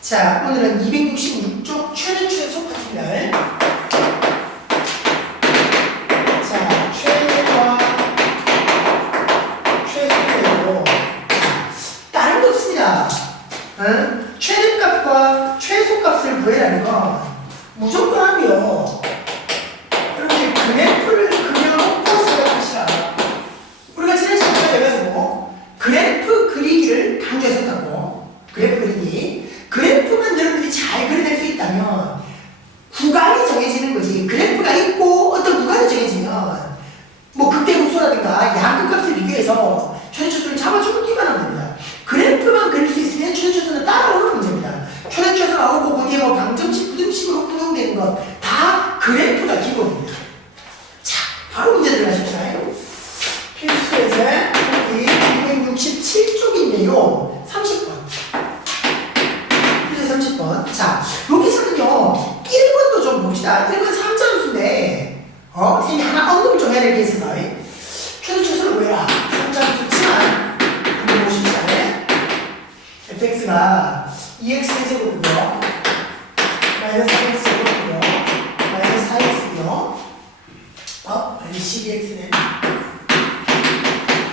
자, 오늘은 266쪽 최대 최소 파트널. 자, 최대와 최소대로 다른 거 없습니다. 응? 최대값과 최소값을 구해라는 건 무조건 하고요. 여러분들 그래프를 그려놓고 생각하시라. 우리가 지난 시간에 해가지고 그래프 그리기를 강조했었다고. 그래프 그리기. 그래프만 여러분들이 잘 그려낼 수 있다면 구간이 정해지는 거지. 그래프가 있고 어떤 구간이 정해지면 뭐 극대극소라든가 양극값을 비교해서 최대최소를 잡아주고 뛰만 하면 됩니다. 그래프만 그릴 수 있으면 최대최소는 따라오는 문제입니다. 최대최소 나오고 그 뒤에 뭐 방정식, 부등식으로 운용되는 것 다 그래프가 기본입니다. 자, 바로 문제 들어가십시오. 필수에서 여기 267쪽인데요. 30번. 30번. 자, 여기서는요, 1번도 좀 봅시다. 1번 3차 함수인데, 선생님이 하나 언급을 좀 해야 될 게 있어서, 최소 최소를 구해라. 3차 함수지만, 한번 보십시다. fx가 2x제곱이고요, 마이너스 3x제곱이고요, 마이너스 4x고요, 마이너스 12x는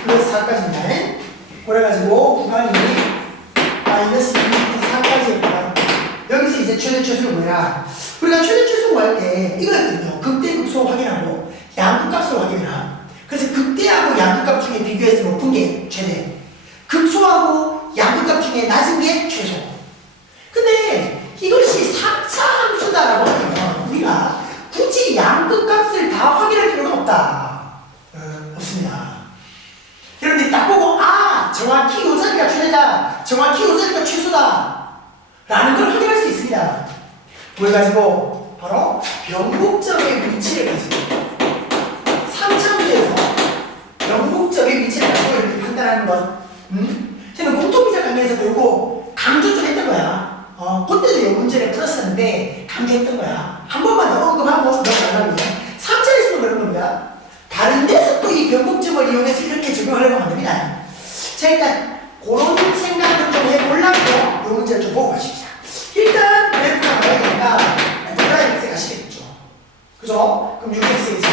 플러스 4까지입니다. 그래가지고, 구간이 마이너스 2부터 4까지 했다. 여기서 이제 최대 최소를 구해라. 우리가 최대 최소 구할 때 이거였거든요. 극대 극소 확인하고 양극값을 확인해라. 그래서 극대하고 양극값 중에 비교해서 높은 게 최대, 극소하고 양극값 중에 낮은 게 최소. 근데 이것이 3차 함수다라고 하면 우리가 굳이 양극값을 다 확인할 필요가 없다. 없습니다. 여러분들이 딱 보고 정확히 이 자리가 최대다, 정확히 이 자리가 최소다 라는 걸 확인할 수 있습니다. 뭘 가지고? 바로 변곡점의 위치를 가지고 3차함수에서 변곡점의 위치를 가지고 이렇게 판단하는 것. 저는 공통비자 강의에서도 이거 강조 좀 했던 거야. 그때도 이 문제를 풀었었는데 강조했던 거야. 한 번만 더 언급하고 넘어가려고요. 3차에서도 그런 겁니다. 다른 데서 또 이 변곡점을 이용해서 이렇게 적용하려고 합니다. 자, 일단 그런 생각을 좀 해보려고 이 문제를 좀 보고 가십시다. 일단 그래프가 나와야 되니까 누가 x에 가시겠죠. 그죠? 그럼 6x이지.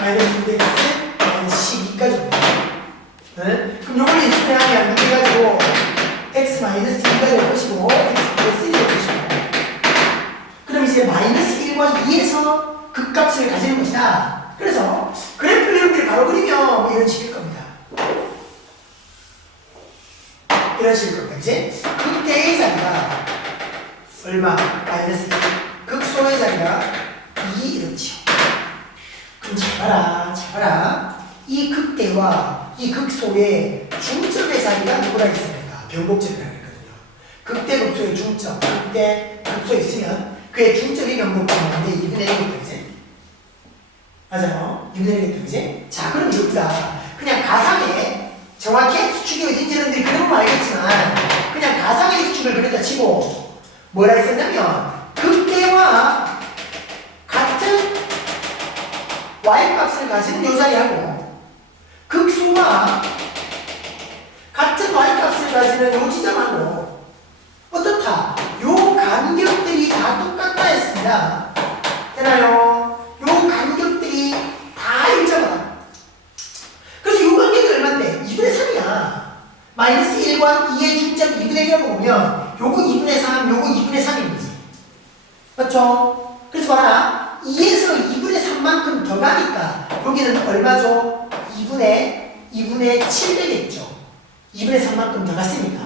마이너스 6x 마이너스 12까지 옵니다. 네? 그럼 요걸 인수분해하면 6 해가지고 x 마이너스 2가 될 것이고 x 플러스 1이 될 것이고, 그럼 이제 마이너스 1과 2에서 극값을 가지는 것이다. 그래서 그래프를 여러분들이 바로 그리면 뭐 이런 식일 겁니다. 이런 식일 겁니다. 그치? 극대의 자리가 얼마? 마이너스 1. 극소의 자리가 2 이렇죠. 그럼 잘 봐라. 이 극대와 이 극소의 중점의 자리가 누구라 했습니까? 변곡점이라고 했거든요. 극대 극소의 중점, 극대 극소에 있으면 그의 중점이 변곡점인데 2분의 1이겠다. 그치? 맞아요. 2분의 1이겠다. 그치? 자, 그럼 여기가 그냥 가상의 정확히 x축이 어딘지 여러분들이 그려보면 알겠지만 그냥 가상의 x축을 그렸다 치고 뭐라 했었냐면 극대와 같은 y값을 가지는 요 자리하고 극소와 같은 y값을 가지는 요 지점하고 어떻다? 요 간격들이 다 똑같다 했습니다. 되나요? 요 간격들이 다 일정하다. 그래서 요 간격이 얼마인데? 2분의 3이야. 마이너스 1과 2의 중점 2분의 1이라고 보면 요거 2분의 3, 요거 2분의 3인 거지. 맞죠? 그래서 봐라. 2에서 2분의 3만큼 더 가니까 여기는 얼마죠? 2분의 7 되겠죠. 2분의 3만큼 더 갔으니까.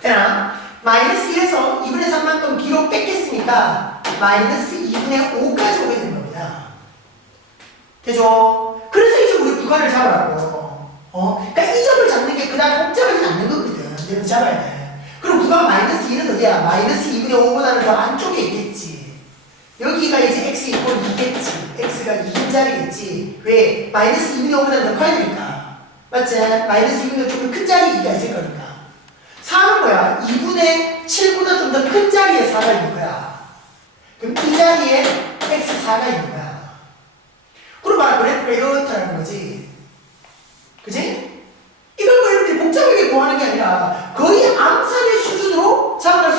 되나? 마이너스 1에서 2분의 3만큼 뒤로 뺏겼으니까 마이너스 2분의 5까지 오게 되는 겁니다. 되죠? 그래서 이제 우리 구간을 잡으라고. 그러니까 이 점을 잡는 게 그다음 복잡하지 않는 거거든. 얘를 잡아야 돼. 그럼 구간 마이너스 2는 어디야? 마이너스 2분의 5보다는 더 안쪽에 있겠지. 여기가 이제 x 이꼴 2겠지. x가 2인 자리겠지. 왜? 마이너스 2분의 5보다는 더 커야 되니까. 맞지? 마이너스 2분의 5 조금 큰 자리에 2가 있을 거니까. 4는 뭐야? 2분의 7보다 좀 더 큰 자리에 4가 있는 거야. 그럼 이 자리에 x4가 있는 거야. 그럼 봐라, 그래프가 이렇다는 거지. 그지? 이걸 뭐 여러분들이 복잡하게 구하는 게 아니라 거의 암산의 수준으로 잡아갈 수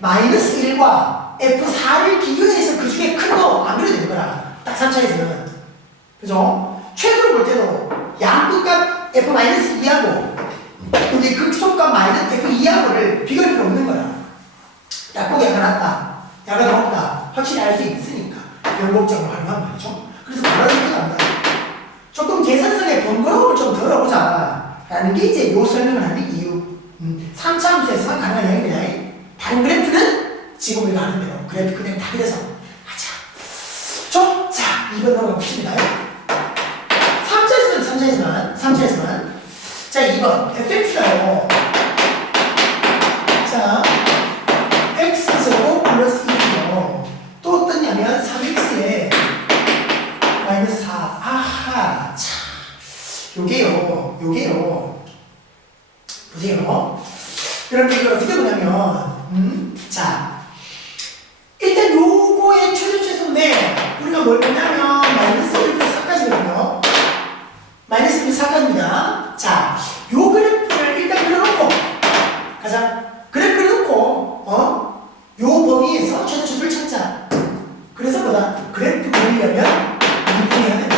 마이너스 1과 F4를 비교해서 그 중에 큰 거 안 그려도 되는 거라. 딱 3차에서는. 그죠? 최소로 볼 때도 양극값 F-2하고 여기 극소값 마이너스 F2하고를 비교할 필요 없는 거라. 약보기 약간 낮다, 약간 높다 확실히 알 수 있으니까 연속적으로 활용한 말이죠. 그래서 바로 이렇게 갑니다. 조금 계산성의 번거로움을 좀 덜어보자 라는 게 이제 요 설명을 하는 이유. 3차 함수에서만 가능한 내용입니다. 다른 그래프는 지금 우리가 하는 대로 그래프 그대로 다 그려서 하자. 자, 2번 넘어가 보십니다. 3차에서만 자, 2번 fx가요. 자, x제곱 플러스 1이요. 또 어떠냐면 3x에 마이너스 4. 아하, 자, 요게요. 보세요. 그럼 이걸 어떻게 보냐면, 자, 일단 요거의 최소인데, 우리가 뭘 보냐면, 마이너스 1부터 4까지거든요. 마이너스 1부터 4까지입니다. 자, 요 그래프를 일단 그려놓고, 가자. 그래프를 놓고, 요 범위에서 최소를 찾자. 그래서 뭐다? 그래프 그리려면 미분해야 된다.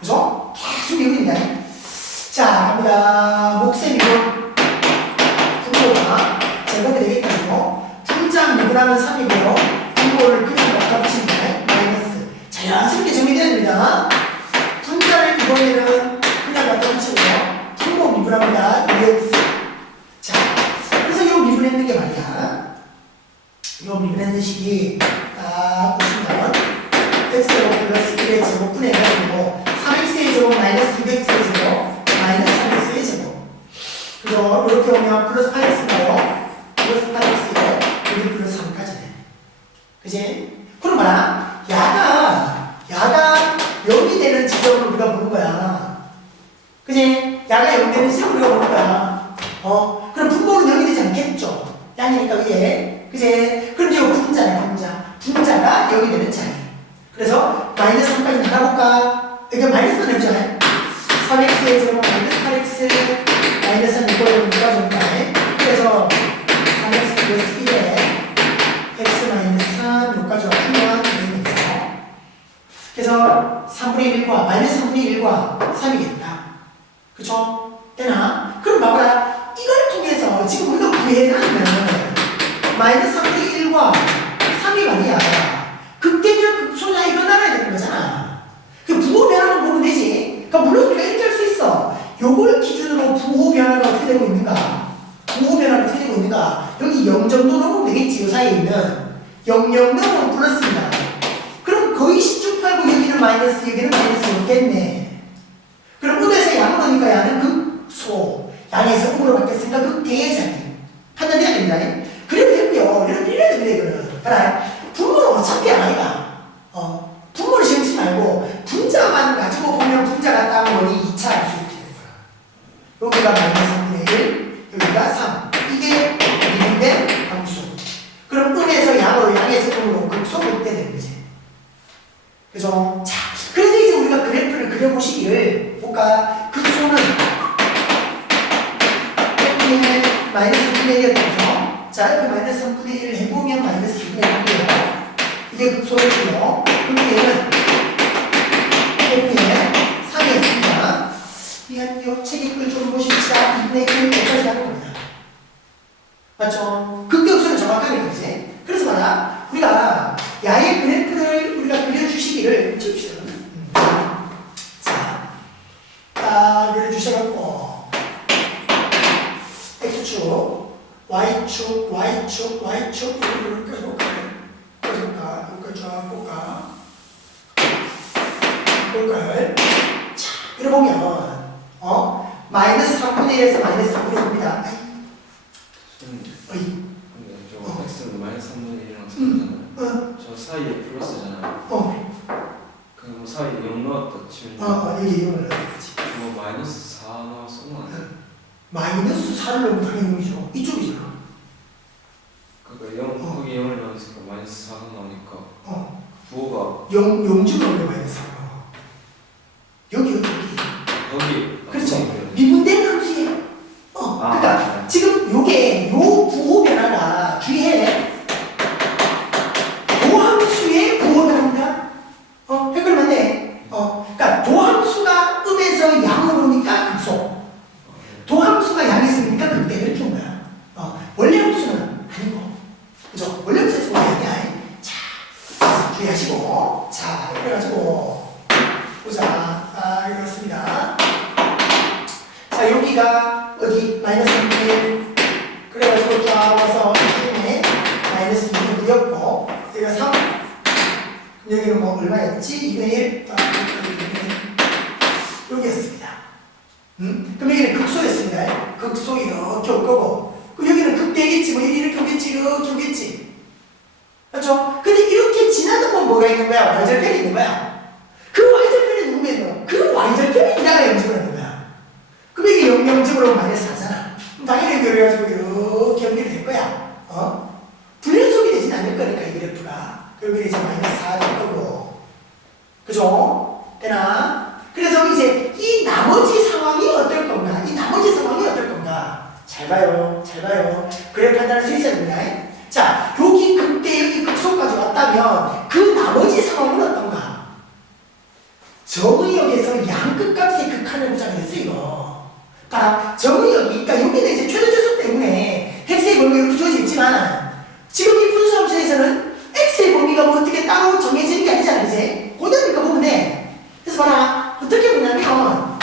그죠? 계속 미분입니다. 자, 갑니다. 몫의 미분. 분모가 제곱이 되겠다고. 분장 미분하면 3이고요. 분모를 그냥 갖다 붙입니다. 마이너스. 자연스럽게 정리되어야 됩니다. 분자를 이번에는 그냥 갖다 붙이고요. 분모 미분합니다. 2x. 자, 그래서 요 미분했는 게 말이야. 요 미분했는 식이 딱 보시면 x제곱 플러스 1의 제곱분의 해가지고 3x의 제곱 마이너스 2x의 제곱 마이너스 3x의 제곱. 그죠? 이렇게 오면 플러스 8x인가요? 플러스 8x에 여기 플러스 3까지네. 그지? 그럼 뭐라? 야가 0이 되는 지점을 우리가 보는 거야. 그지? 야가 0 되는 지점을 우리가 보는 거야. 그럼 분모는 0이 되지 않겠죠? 양이니까 위에. 그지? 그럼 이제 분자네, 분자가 0이 되는 자리. 그래서 마이너스 3까지 나가볼까? 이게 마이너스만 해보잖아요. 3x의 제곱 마이너스 8x 마이너스 3 이걸 누가 줄까? 그래서 3x 플러스 1에 x 마이너스 3 여기까지 와주면 되겠죠. 그래서 3분의 1과 마이너스 3분의 1과 3이겠다. 그쵸? 되나? 그럼 봐봐라. 이걸 통해서 지금 우리가 구해라면 마이너스 3분의 1과 3이 말이야. 극대별 극소냐 이건 알아야 되는 거잖아. 그 부호 변화만 보면 되지. 그러니까 물론 우리가 이렇게 할 수 있어. 요걸 기준으로 부호 변화가 어떻게 되고 있는가? 부호 변화가 어떻게 되고 있는가? 여기 0 정도 넣으면 되겠지. 요 사이에 있는 0, 0 넣으면 플러스입니다. 그럼 거의 10중8구 여기는 마이너스 여기는 마이너스 없겠네. 그럼 음에서 양을 넣으니까 양은 극소, 양에서 음으로 바뀌었으니까 극대의 자리. 판단돼야 됩니다. 그래도 됐고요. 이래야 됩니다. 이거는. 봐라. 분모는 어차피 안 하니까. 분모를 신경 쓰지 말고 분자만 가지고 보면 분자가 딱 원이 2차 기록이 되는 거야. 여기가 마이너스 3분의 1, 여기가 3. 이게 미분된 함수. 그럼 음에서 양으로, 양에서 음으로 극소를 때 되는 거지. 그죠? 자, 그래서 이제 우리가 그래프를 그려보시기를 볼까? 극소는 F의 마이너스 3분의 1이었죠. 자, F 마이너스 3분의 1을 해보면 마이너스 2분의 1이에요. 이게 극소였고요. 그럼 얘는 F의 3이었습니다. 미안해요. 책 읽을 좀 보십시다. 2분의 1을 여기까지 가는 겁니다. 맞죠? 극대극소는 정확하게 그러지. 그래서 말이야. 우리가 야의 그래프를 우리가 그려주시기를 칩시다. 자, 딱 그려주셔갖고 X축, Y축, Y축, Y축 이렇게 해볼까요? 여기까지 볼까? 볼까요? 자, 이래 보면 마이너스 3분의 1에서 마이너스 3분의 1입니다. 저 x는 마이너스 3분의 1이랑 상관없잖아요. 저 사이에 플러스잖아요. 그럼 사이에 0 넣었다 치면 이게 0을 넣어야지. 저거 마이너스 4 나왔으면 안 돼. 마이너스 4를 넣으면 당연히 0이죠. 이쪽이잖아. 그러니까 0, 거기 0을 넣으니까 마이너스 4가 나오니까 부호가 0쯤 넣으면 마이너스 4가 여기. 그렇죠. 미분된 함수예요. 그러니까 지금 요게 요 부호 변화가 주의해. 자, 여기가 어디? 마이너스 1. 그래가지고 쫙 와서 이쯤에 마이너스 2였고, 여기가 3. 여기는 뭐 얼마였지? 2분의 1. 여기였습니다. 그럼 여기는 극소였습니다. 극소 이렇게 올 거고, 그럼 여기는 극대겠지. 뭐 이렇게 오겠지. 이렇게 오겠지. 그렇죠? 근데 이렇게 지나던 건 뭐가 있는 거야? y절편이 있는 거야. 그 y절편이 누구면 그 y절편이 이다가 영집을 하는 거야. 그럼 이게 영집으로 마이너스 4잖아. 그럼 당연히 그래가지고 이렇게 연결이 될 거야. 불연속이 되진 않을 거니까 이 그래프가. 여기 이제 마이너스 4 될 거고. 그죠? 되나? 그래서 이제 이 나머지 상황이 어떨 건가? 이 나머지 상황이 어떨 건가? 잘 봐요. 잘 봐요. 그래프 판단할 수 있어야 됩니다. 자, 여기 극대 여기 극소까지 왔다면 그 나머지 상황은 어떤가? 정의역에서 양극값의 극한을 보자고 했어 이거. 정의역이, 그러니까 여기는 이제 최대 최소 때문에 x의 범위가 이렇게 주어져 있지만 지금 이 분수함수에서는 x의 범위가 뭐 어떻게 따로 정해지는 게 아니잖아, 이제. 그대로 보면 돼. 그래서 봐라, 어떻게 보냐면,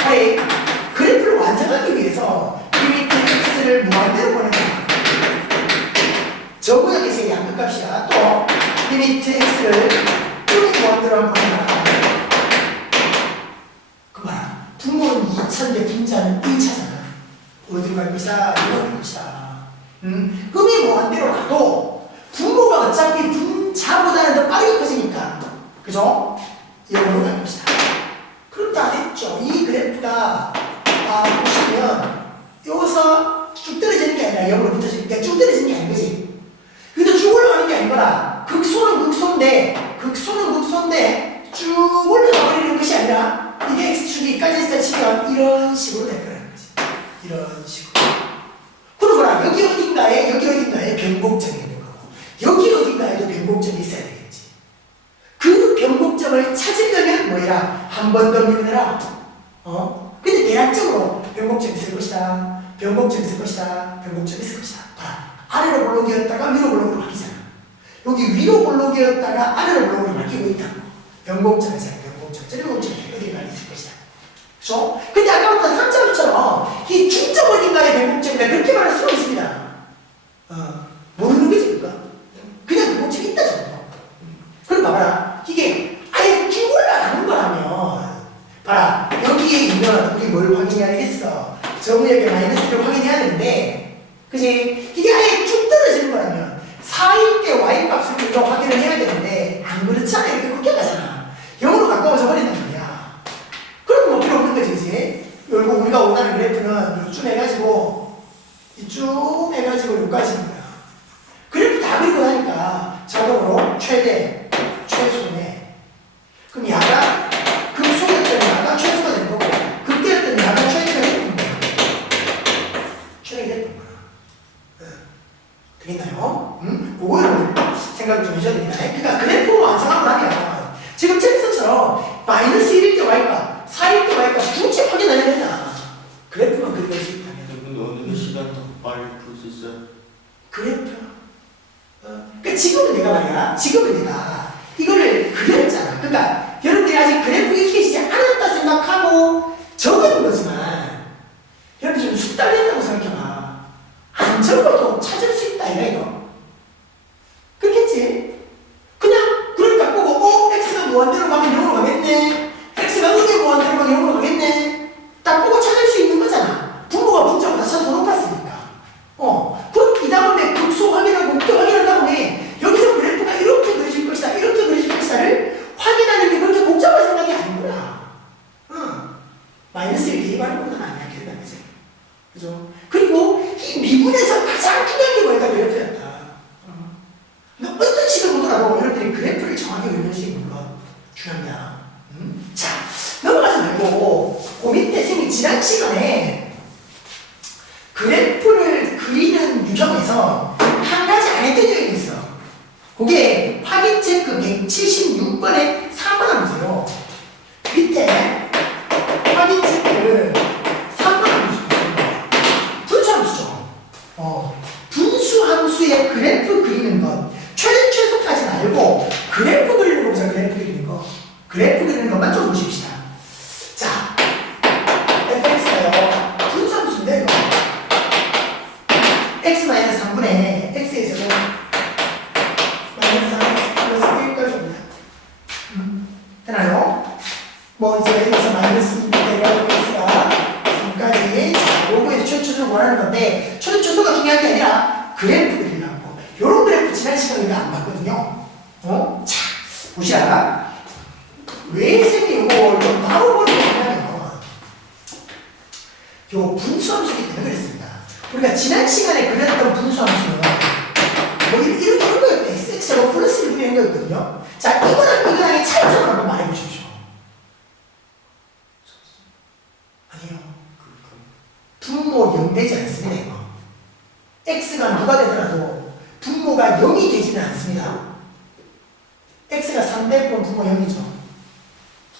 그래프를 완성하기 위해서 리미트 x를 무한대로 보낸다. 정의역에서의 양극값이야. 또 리미트 x를 뚜기 무한대로 한번 보낸다. 그 봐라, 분모는 2000대 분자는 1차잖아. 어디로 갈 것이다? 이리로 갈 것이다. 흠이 무한대로 가도 분모가 어차피 분자보다는 더 빠르게 커지니까, 그죠? 이쪽으로 갈 것이다. 그럼 다 됐죠. 이 그래프가 보시면 여기서 쭉 떨어지는 게 아니라 역으로 붙어지니까 쭉 떨어지는 게 아닌 거지. 근데 쭉 올라가는 게 아니거라. 극소는 극소인데 쭉 올라가 버리는 것이 아니라 이게 x축이 여기까지 했을 때 치면 이런 식으로 될 거라는 거지. 이런 식으로. 그러거라. 여기 어딘가에 변곡점이 있는 거고, 여기 어딘가에도 변곡점이 있어야 되겠지. 그 변곡점을 찾으려면 뭐해라? 한 번 더 미루느라. 근데 대략적으로 변곡점이 있을 것이다. 변곡점이 있을 것이다. 변곡점이 있을 것이다. 봐라. 아래로 볼록이었다가 위로 볼록으로 바뀌잖아. 여기 위로 볼록이었다가 아래로 볼록으로 바뀌고 있다. 변곡점이잖아. 변곡점이 어딘가 있을 것이다. 그렇죠? 근데 아까부터 3차부처럼 이 중점 어딘가의 변곡점이다. 그렇게 말할 수가 있습니다. 모르는 거지, 그니까. 그냥 변곡점이 있다, 정도. 그럼 봐봐라. 이게 아예 쭉 올라가는 거라면, 봐라. 여기에 있는, 우리 뭘 확인해야겠어? 정의역의 마이너스를 확인해야 되는데, 그지? 이게 아예 쭉 떨어지는 거라면, 4일 때 y 값을 먼저 확인을 해야 되는데, 안 그렇잖아. 이렇게 꺾여 가잖아. 0으로 가까워져 버린단 말이야. 그럼 뭐 필요 없는 거지, 그지? 결국 우리가 원하는 그래프는 쭉 해가지고, 여기까지인 거야. 그래프 다 그리고 나니까 자동으로 최대, 최소네. 그럼 야가 극소였던 야가 최소가 된 거고, 극대였던 야가 최대가 됐던 거야. 최대가 됐던 거야. 되겠나요? 그거 여러분 생각 좀 해줘야 됩니다. 그러니까 그래프를 완성하고 나면 지금 잭슨처럼 마이너스 1일 때 y값, 4일 때 y값 굳이 확인해야 된다. 그래프만 그릴 수 있다면. 근데 어느 시간 더 빨리 풀 수 있어요? 그래프. 그러니까 지금은 내가 이거를 그렸잖아. 그러니까 여러분들이 아직 그래프 익히지 않았다 생각하고 적은 거지만 여러분들 좀 숙달된다고 생각해봐. 안 적어도 찾을 수 있다 이거. 그렇겠지? 그러니까 보고 x가 무한대로 가면 0으로 가겠네. x가 음의 무한대로 가면 0으로 가겠네. 딱 보고 찾을 수 있는 거잖아. 분모가 분자고 다 찾아서 높았으니까. 그럼 이 다음에 극소 확인하고 극대 확인한 다음에 여기서 그래프가 이렇게 그려질 것이다, 이렇게 그려질 것이다를 확인하는 게 그렇게 복잡한 생각이 아니구나. 마이너스를 대입하는 것보다는 안 약했다, 그지? 그죠? 그리고 이 미분에서 가장 중요한 게 뭐였다, 그래프였다. 그러니까 어떤 식으로 보더라도 여러분들이 그래프를 정확히 그릴 수 있는 것 중요합니다. 자, 넘어가지 말고 그 밑에 선생님이 지난 시간에 그래프를 그리는 유형에서 한 가지 안 했던 유형이 있어. 그게 확인 체크 176번에 3번 함수요. 밑에 확인 체크를 3번 함수죠. 분수함수죠. 분수함수의 그래프 그리는 것. 최소까지 말고 그래프 그리는 거 보자. 그래프 그리는 거. 그래프 그리는 것만 좀 보십시다. 자, fx가요. 건데 초도가 중요한 게 아니라 그래프를 그리려고. 요런 그래프 지난 시간에 우리가 안 봤거든요. 자, 보시라. 왜 쌤이 이거 바로 보는 거냐면 요 분수함수기 때문에 그랬습니다. 우리가 지난 시간에 그렸던 분수함수는 뭐 이런 거였거든요. xx하고 플러스 1분의 이런 거였거든요. 자, 이거랑 이거랑의 차이점을 한번 말해 보십시오. 아니요. 분모 0 되지 않습니다. 이거. x가 누가 되더라도 분모가 0이 되지는 않습니다. x가 300번 분모 0이죠.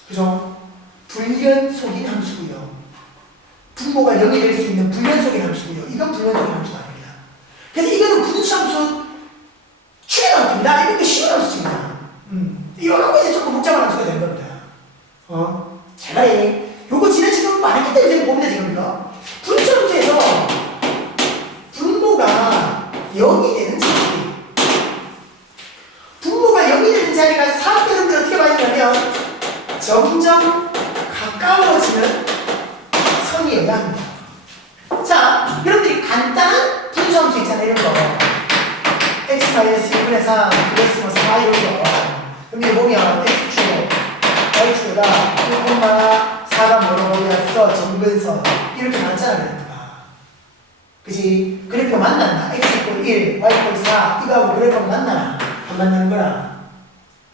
그죠? 불연속인 함수고요. 분모가 0이 될 수 있는 불연속인 함수고요. 이건 불연속인 함수가 아닙니다. 그래서 이거는 분수함수 추계함수입니다. 이건 쉬운 함수입니다. 이런 거 이제 조금 복잡한 함수가 되는 겁니다. 잘 봐요. 요거 지난 시간 많이 했기 때문에 봅니다, 지금 이거. 분수함수에서 분모가 0이 되는 자리. 분모가 0이 되는 자리가 사업되는데 어떻게 봐야 되냐면 점점 가까워지는 선이어야 합니다. 자, 여러분들이 간단한 분수함수 있잖아요. 이런 거. x-1분의 3 플러스 뭐 4 이런 거. 여기 보면 x축, y축에다 1,4가 뭐였어? 정근선. 이렇게 나왔잖아, 그래프가. 그지? 그래프가 만났나? x = 1, y = 4. 이거하고 그래프가 만나나? 안 만나는 거라.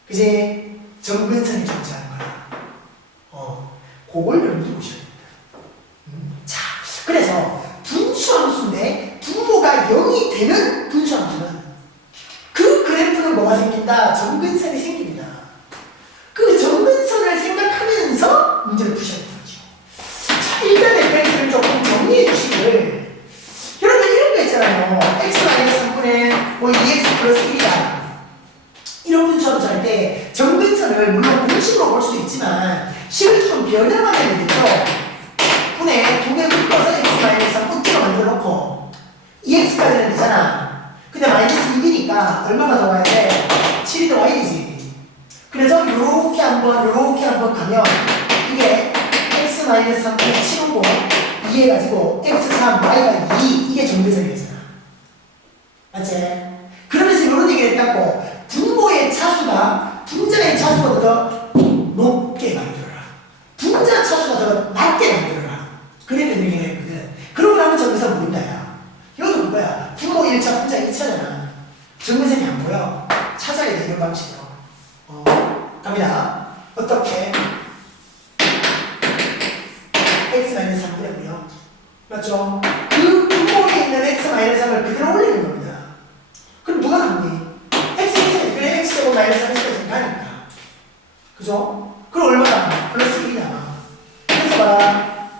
그지? 정근선이 존재하는 거라. 그걸 여러분들 보셔야 됩니다. 자, 그래서 분수함수인데 분모가 0이 되는 분수함수는 그 그래프는 뭐가 생긴다? 정근선이 생깁니다. 그 정근선을 생각하면서 문제를 푸셔야 되는 거죠. 자, 일단 fx를 조금 정리해 주시길. 여러분 이런 거 있잖아요. x-3분의 뭐 2x 플러스 1이다. 이런 분수함수 할 때 정근선을 물론 공식으로 볼 수도 있지만 식을 좀 변형하면 되겠죠. 분의 2개 묶어서 x-3 꼭지로 만들어 놓고 2x가 되는 되잖아. 근데 마이너스 2이니까 얼마나 더 와야 돼? 7이 더 와야 되지. 그래서 요렇게 한번 가면 이게 x-3분의 7이고 2 해가지고 x3, y가 2 이게 정근선이 되잖아. 맞지? 그러면서 이런 얘기를 했다고 분모의 차수가 분자의 차수보다 더 높게 만들어라. 분자 차수가 더 낮게 만들어라. 그랬던 얘기를 했거든. 그러고 나면 정근선 보인다, 야. 이것도 그거야. 분모 1차, 분자 2차잖아. 정근선이 안 보여. 찾아야 돼, 이런 방식으로. 갑니다. 어떻게? x-3분이고요. 맞죠? 그 분모에 있는 x-3을 그대로 올리는 겁니다. 그럼 누가 남니? 그래, x제곱 마이너스 3x까지 가니까. 그죠? 그럼 얼마나? 플러스 1이 남아. 그래서 봐라.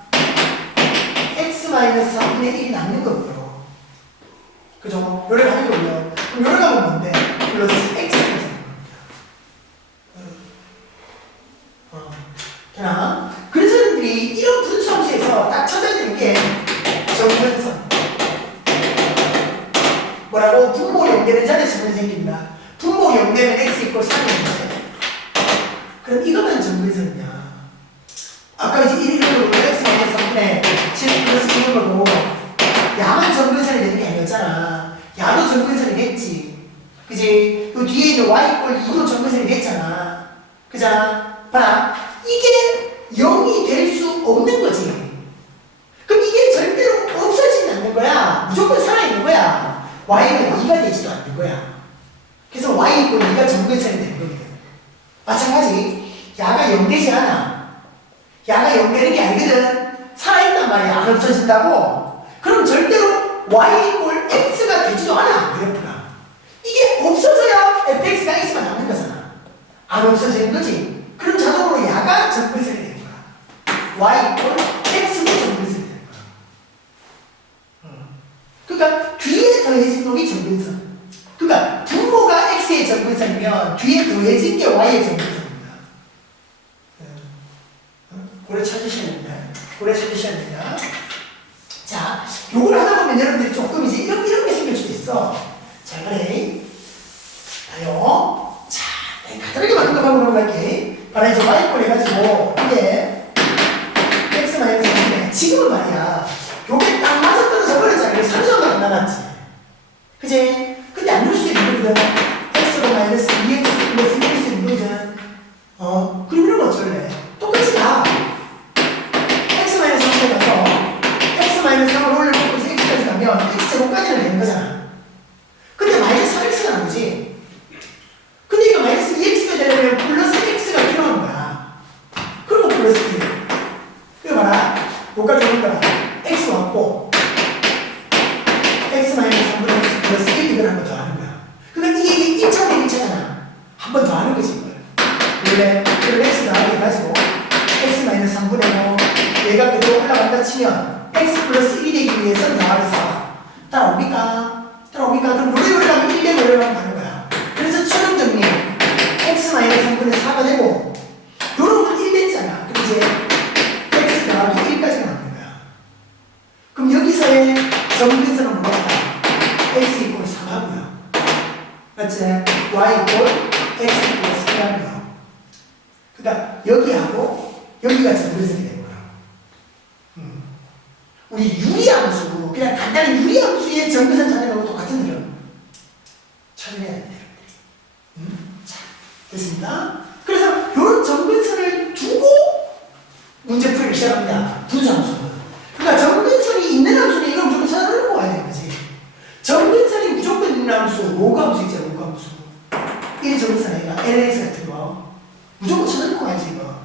x-3분의 1이 남는 거고요. 그죠? 요래 가는 거고요. 그럼 요래 가면 뭔데? 플러스 x가 되는 겁니다. 되나? 그래서 여러분들이 이런 분수함수에서 딱 찾아야 되는 게 정근선. 뭐라고? 분모 0되는 자리에 정근선이 생깁니다. 분모 0되면 x = 3이었는데 그럼 이거만 정근선이냐? 아까 이제 1을 x-3분의 7 플러스 1을 보고 야만 정근선이 되는 게 아니었잖아. 야도 정근선이 됐지. 그지? 그 뒤에 있는 y = 2도 정근선이 됐잖아. 그자? 봐라. 이게 0이 될 수 없는 거지. 그럼 이게 절대로 없어지지 않는 거야. 무조건 살아있는 거야. y가 2가 되지도 않는 거야. 그래서 y = 2가 정근선이 되는 겁니다. 마찬가지 야가 0 되지 않아. 야가 0 되는 게 아니거든. 살아있단 말이야. 안 없어진다고. 그럼 절대로 y = x가 되지도 않아. 그래프가. 이게 없어져야 fx가 x가 남는 거잖아. 안 없어지는 거지. 그럼 자동으로 야가 정근선이 되는 거야. y = x도 정근선이 되는 거야. 그러니까 뒤에 더해진 놈이 정근선. 그러니까 분모가 x의 정근선이면 뒤에 더해진 게 y의 정근선입니다. 고래 찾으셔야 됩니다. 고래 찾으셔야 됩니다. 자, 요걸 하다 보면 여러분들이 조금 이제 이런 게 생길 수도 있어. 자, 그래. 봐요. 자, 간단하게 만든 거 방법으로 갈게. 바로 이제 y꼴 해가지고 이게 x-3인데 지금은 말이야. 요게 딱 맞아떨어져 버렸잖아. 3수밖에 안 남았지. 그지? 근데 안 줄 수 있거든. x가 마이너스 2x 플러스 1일 수 있거든. 그럼 이러면 어쩔래? 똑같이 가. x 마이너스 3에 가서 x 마이너스 3을 올려놓고 이제 x까지 가면 x제곱까지는 되는 거잖아. 근데 마이너스 3x가 나오지. 근데 이거 마이너스 2x가 되려면 플러스 x가 필요한 거야. 그리고 플러스 1. 이거 봐라. 여기까지 오는 거야. x 왔고 x 마이너스 3분의 x 플러스 1 이걸 한 번 더 하는 거야. 그러면 이게 1차분의 1차잖아. 한 번 더 하는 거지 이걸. 원래 이걸 x 더하기 해가지고 x 마이너스 3분의 5 얘가 그대로 올라간다 치면 x 플러스 1이 되기 위해서 더하기서 따라옵니까? 그럼 요리 올라가면 1 되고 올라가면 가는 거야. 그래서 최종 정리 x 마이너스 3분의 4가 되고 요런 건 1 됐잖아. 그럼 이제 x 더하기 1까지가 나오는 거야. 그럼 여기서의 정근선은 뭐가 있다? x 이꼴 3하고요. 맞지? y 이꼴 x 플러스 1하고요. 그러니까 여기하고 여기가 정근선이 되는 거야. 우리 유리함수, 그냥 간단히 유리함수의 정근선 찾는 거하고 똑같은 이름 찾아내야 돼요. 자, 됐습니다. 그래서 이런 정근선을 두고 문제풀이를 시작합니다. 분수함수는. 그러니까 정근선이 있는 함수는 이걸 무조건 찾아내고 와야 되는 거지. 정근선이 무조건 있는 함수, 로그함수 있잖아, 로그함수. 1이 정근선 아니라 LS 같은 거. 무조건 찾아내고 와야지, 이거.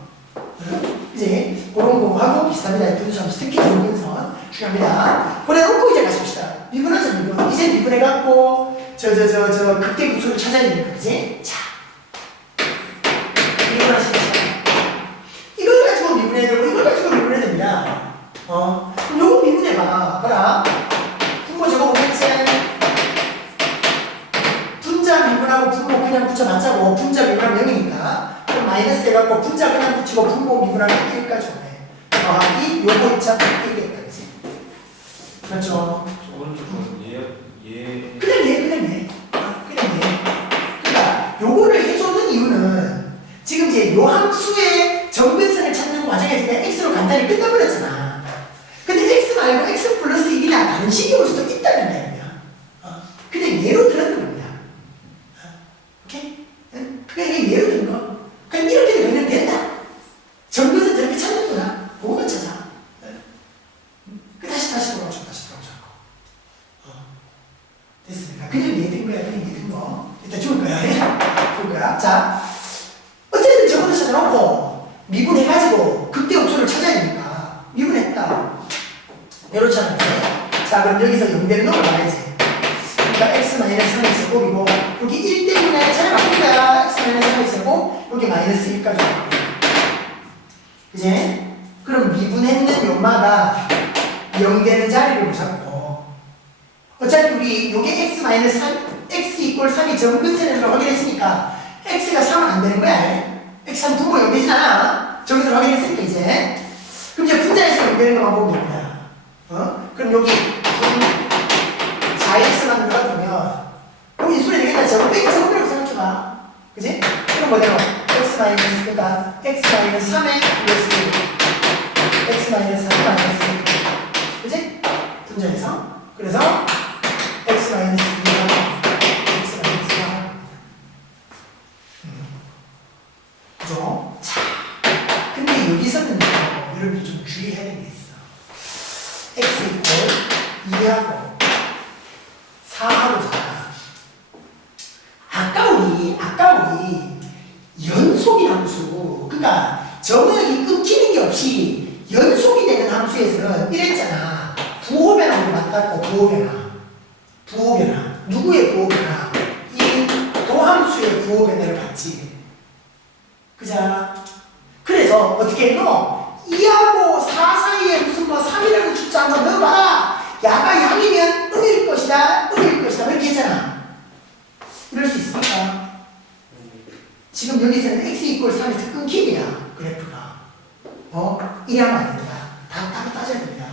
이제 그런 거하고 비슷합니다. 분수함수, 특히 정근선. 중요합니다. 보내놓고 이제 가십시다. 미분하자, 미분. 이제 미분해갖고, 극대급수를 찾아야 되니까, 그지? 자. 미분하십시다. 이걸 가지고 미분해야 되고, 이걸 가지고 미분해야 됩니다. 그럼 요거 미분해봐. 봐라. 분모 적어보겠지? 분자 미분하고 분모 그냥 붙여 맞자고. 분자 미분하면 0이니까. 그럼 마이너스 돼갖고 분자 그냥 붙이고 분모 미분하면 1까지 오네. 더하기 요거 있자 1겠다. 그지? 그렇죠? 오른쪽은 예. 그냥 얘. 그러니까 요거를 해주는 이유는 지금 이제 요 함수의 정근선을 찾는 과정에서 그냥 x로 간단히 끝나버렸잖아. 근데 x 말고 x 플러스 1이나 다른 식이 올 수도 있다는 거야. 그냥 예로 들었는 겁니다. 오케이? 그냥 예로 든 거. 그냥 이렇게 되면 된다. 정근선 저렇게 찾는구나. 그거만 찾아. 다시 돌아오죠. 됐습니다. 그냥 얘든 거야, 그냥 얘든 거. 일단 죽을 거야. 죽을 거야. 자, 어쨌든 저거를 찾아놓고 미분해가지고 극대업소를 찾아야 되니까 미분했다. 이렇잖아요. 자, 그럼 여기서 0대를 넣어봐야지. 그러니까 x 마이너스 3이 제곱이고 여기 1 때문에 차를 바꾼 거야. x 마이너스 3이 제곱 여기 마이너스 1까지 오고. 그지? 그럼 미분했는 요마가 0되는 자리를 잡고 어차피 우리 요게 x 이꼴 3이 정근선으로 확인했으니까 x가 3은 안 되는 거야. x 3 분모 0 되잖아. 저기서 확인했으니까 이제 그럼 이제 분자에서 0 되는 것만 보면 됩니다. 그럼 여기 4x만 들어가면 여기 소리 되겠다. 제곱이라고 생각해봐. 그지? 그럼 뭐냐면 x 마이너스 그러니까 x 마이너스 3의 플러스 1 x 마이너스 3 마이너스 1 그지? 분자에서 그래서 x 마이너스 2하고 x 마이너스 4 그죠? 자, 근데 여기서는 여러분 좀 주의해야 되는 게 있어. x 이꼴 2하고 4하고잖아. 아까 우리 연속인 함수 그러니까 정역이 끊기는 게 없이 연속이 되는 함수에서는 이랬잖아. 부호변화로 맞닿고 부호변화 누구의 부호변화? 이 도함수의 부호변화를 받지. 그자? 그래서 어떻게 했노? 2하고 4 사이에 무슨 뭐 3이라는 숫자 한번 넣어봐라. 야가 양이면 음일 것이다 이렇게 했잖아. 이럴 수 있습니까? 지금 여기서는 x 이꼴 3에서 끊깁니다. 그래프가. 이하면 안 됩니다. 다 따져야 됩니다.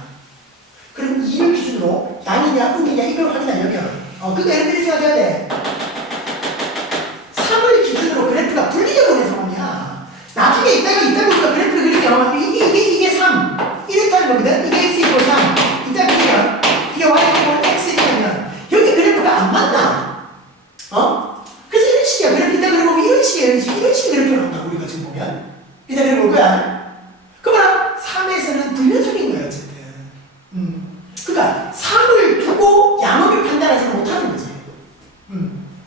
그럼 2를 기준으로 양이냐 음이냐 이걸 확인하려면 그러니까 이렇게 생각해야 돼. 3을 기준으로 그래프가 분리되어버린 상황이야. 나중에 이따가 우리가 그래프를 그리면 이게 3 이렇다는 거거든. 이게 x 이꼴 3 이따 그리면 이게 y 이꼴 그러면 이 자리는 올 거야. 그러면 3에서는 불연속인 거야 어쨌든. 그러니까 3을 두고 양업을 판단하지는 못하는 거지.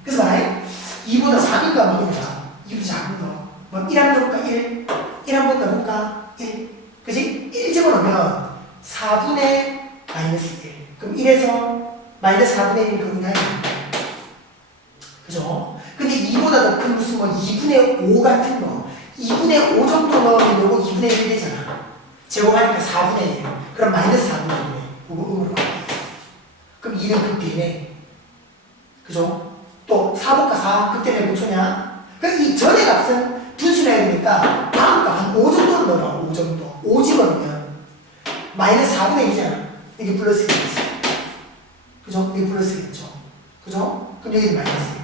그래서 말해 2보다 작은가 먹으니까 2보다 작은 거. 뭐 1 한번 볼까 1 한번 더 볼까 1 그치? 1 집어넣으면 4분의 마이너스 1 그럼 1에서 마이너스 4분의 1 그거냐 그죠? 근데 2보다 더 큰 무슨 뭐 2분의 5 같은 거 2분의 5 정도 넣으면 요거 2분의 1 되잖아. 제곱하니까 4분의 1 그럼 마이너스 4분의 1이네. 요거 음으로 그럼 2는 극대네. 그죠? 또 4보까 4 극대는 몇 초냐? 그럼 이 전의 값은 분수해야 되니까 다음 값 한 5 정도는 넣어봐. 5 정도 5 집어넣으면 마이너스 4분의 1이잖아. 여기 플러스겠지. 그죠? 여기 플러스겠죠. 그죠? 그럼 여기는 마이너스.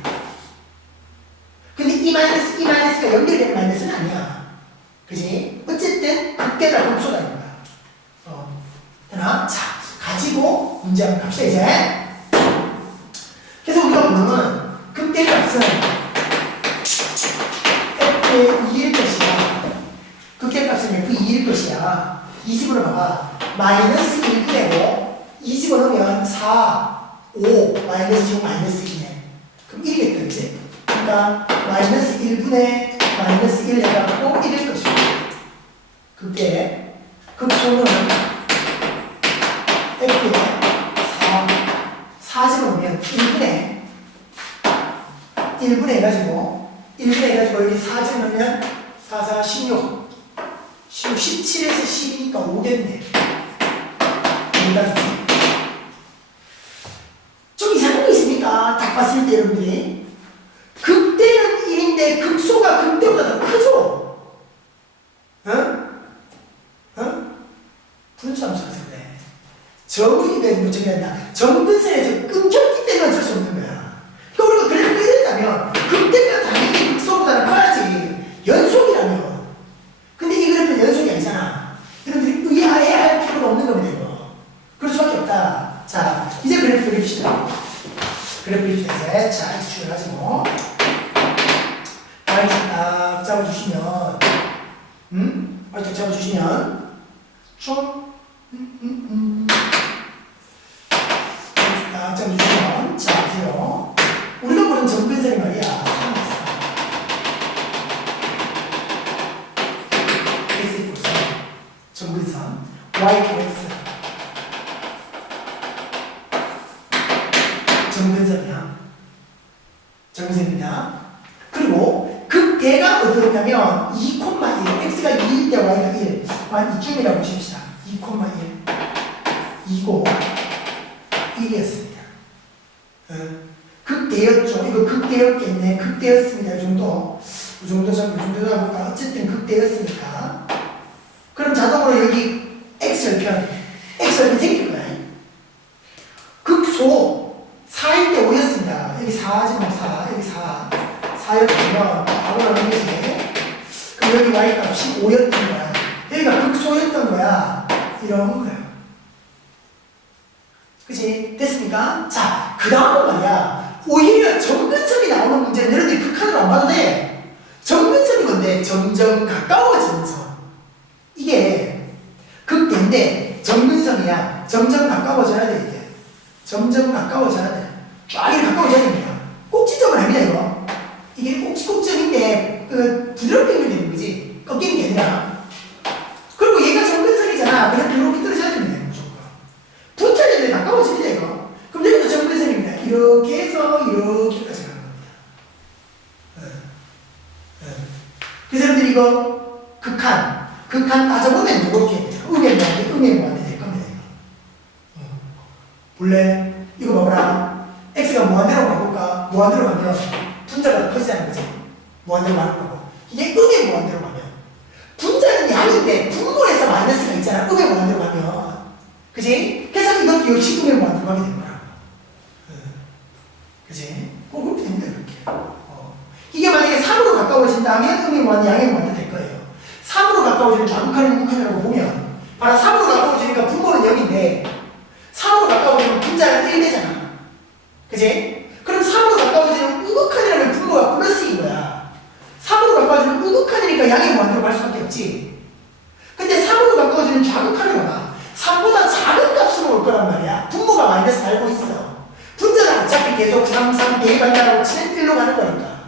근데 이 마이너스가 연결되는 마이너스는 아니야. 그지? 어쨌든 극대가 극소다 이거야. 되나? 자, 가지고 문제 한번 갑시다 이제. 그래서 우리가 보면 극대 값은 F2일 것이야. 극대 값은 F2일 것이야. 이 집으로 봐봐. 마이너스 1분의 5 이 집어넣으면 4, 5, 마이너스 6, 마이너스 2네. 그럼 1이겠다 그치? 그러니까 마이너스 1분의 마이너스 1 해갖고 1일 것이고 극대 극소는 F에 4 집어넣으면 1분의 해가지고 여기 4 집어넣으면 4, 4, 16 17에서 10이니까 5겠네. 좀 이상한 거 있습니까? 딱 봤을 때 여러분들이 극대는 1인데 극소가 극대보다 더 크죠? 분수함수라서 그래. 정의가 뭐 정의한다. 정근선에서 끊겼기 때문에 어쩔 수 없는 거야. 그러니까 우리가 그래도 이랬다면 극대가 당연히 극소보다는 커야지. 연속이라면. 근데 이 그래프는 연속이 아니잖아. 여러분들이 의아해야 할 필요가 없는 겁니다 이거. 그럴 수밖에 없다. 자, 이제 그래프 그립시다. 그래프 그립시다 이제. 자, 이렇게 가지고 이렇게 딱 잡아주시면 이렇게 잡아주시면 좀 딱 잡아주시면 자, 보세요. 우리가 보는 정근선이 말이야. x 이퀄 정근선 y x 정근선이야. 정근선입니다. 그리고 극대가 어디로 오냐면 2,1 x가 2일 때 y가 1 이쯤이라고 보십시다. 2,1 2고 1이었습니다. 극대였죠. 이거 극대였겠네. 극대였습니다. 이 정도 볼까? 어쨌든 극대였으니까. 그럼 자동으로 여기 x절편 생길 거야. 극소 4일 때 5였습니다. 여기 4지만 4, 여기 4였으면 바로 나오는 거지. 그럼 여기 y 값이 5였던 거야. 여기가 극소였던 거야. 이런 거야. 그치? 됐습니까? 자, 그 다음은 말이야. 오히려 정근선이 나오는 문제는 너희들이 극한으로 안 봐도 돼. 정근선이 뭔데? 점점 가까워지는 선. 이게 극대인데 정근선이야. 점점 가까워져야 돼, 이게. 점점 가까워져야 돼. 쫙 이렇게 가까워져야 됩니다. 꼭지점은 아닙니다, 이거. 이게 꼭지점인데, 부드럽게 연결되는 거지. 꺾이는 게 아니라. 그리고 얘가 정근선이잖아. 그냥 이렇게 떨어져야 됩니다, 무조건. 붙어야 되는데 가까워집니다, 이거. 그럼 여기도 정근선입니다. 이렇게 해서 이렇게까지 가는 겁니다. 그래서 여러분들 이거 극한 따져보면 이렇게 음의 무한대 될 겁니다. 본래 이거 봐봐라. x가 무한대로 가볼까? 무한대로 가면 분자가 커지자는 거지. 무한대로 가는 거고. 이게 음의 무한대로 가면 분자는 양인데 분모에서 마이너스가 있잖아. 음의 무한대로 가면. 그지? 그래서 이것도 역시 음의 무한대로 가게 된 거야. 그지? 그렇게 됩니다. 이렇게. 이게 만약에 3으로 가까워진다면 음의 무한대, 양의 무한대 될 거예요. 3으로 가까워지는 좌극한이고 극한이라고 보면 바로 3으로 가까워지니까 분모는 0인데 3으로 가까워지면 분자는 1 되잖아. 그지? 그럼 3으로 가까워지는 우극한이라면 분모가 플러스인 거야. 3으로 가까워지면 우극한이니까 양의 무한대 3대 1 반대하고 치면 1로 가는 거니까.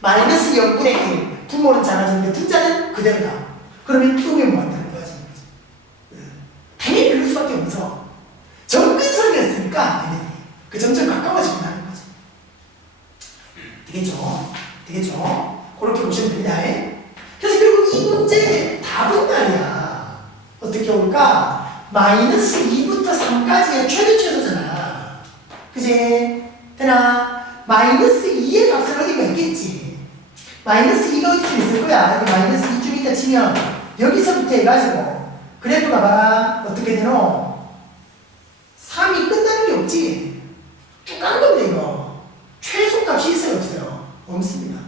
마이너스 0분의 1. 분모는 작아지는데 분자는 그대로다. 그러면 이거면 뭐 한다는 거지. 당연히 그럴 수밖에 없어. 정근선이었으니까 얘네들이 그 점점 가까워진다는 거지. 되겠죠? 되겠죠? 그렇게 보시면 됩니다. 그래서 결국 이 문제의 답은 말이야. 어떻게 올까? 마이너스 2부터 3까지의 최대 최소잖아. 그지? 되나? 마이너스 2의 값은 어디가 있겠지? 마이너스 2가 어디쯤 있을 거야? 여기 마이너스 2쯤 있다 치면 여기서부터 해가지고 그래프가 봐라. 어떻게 되노? 3이 끝나는 게 없지? 쭉 가는 겁니다, 이거. 최소값이 있어요, 없어요? 없습니다.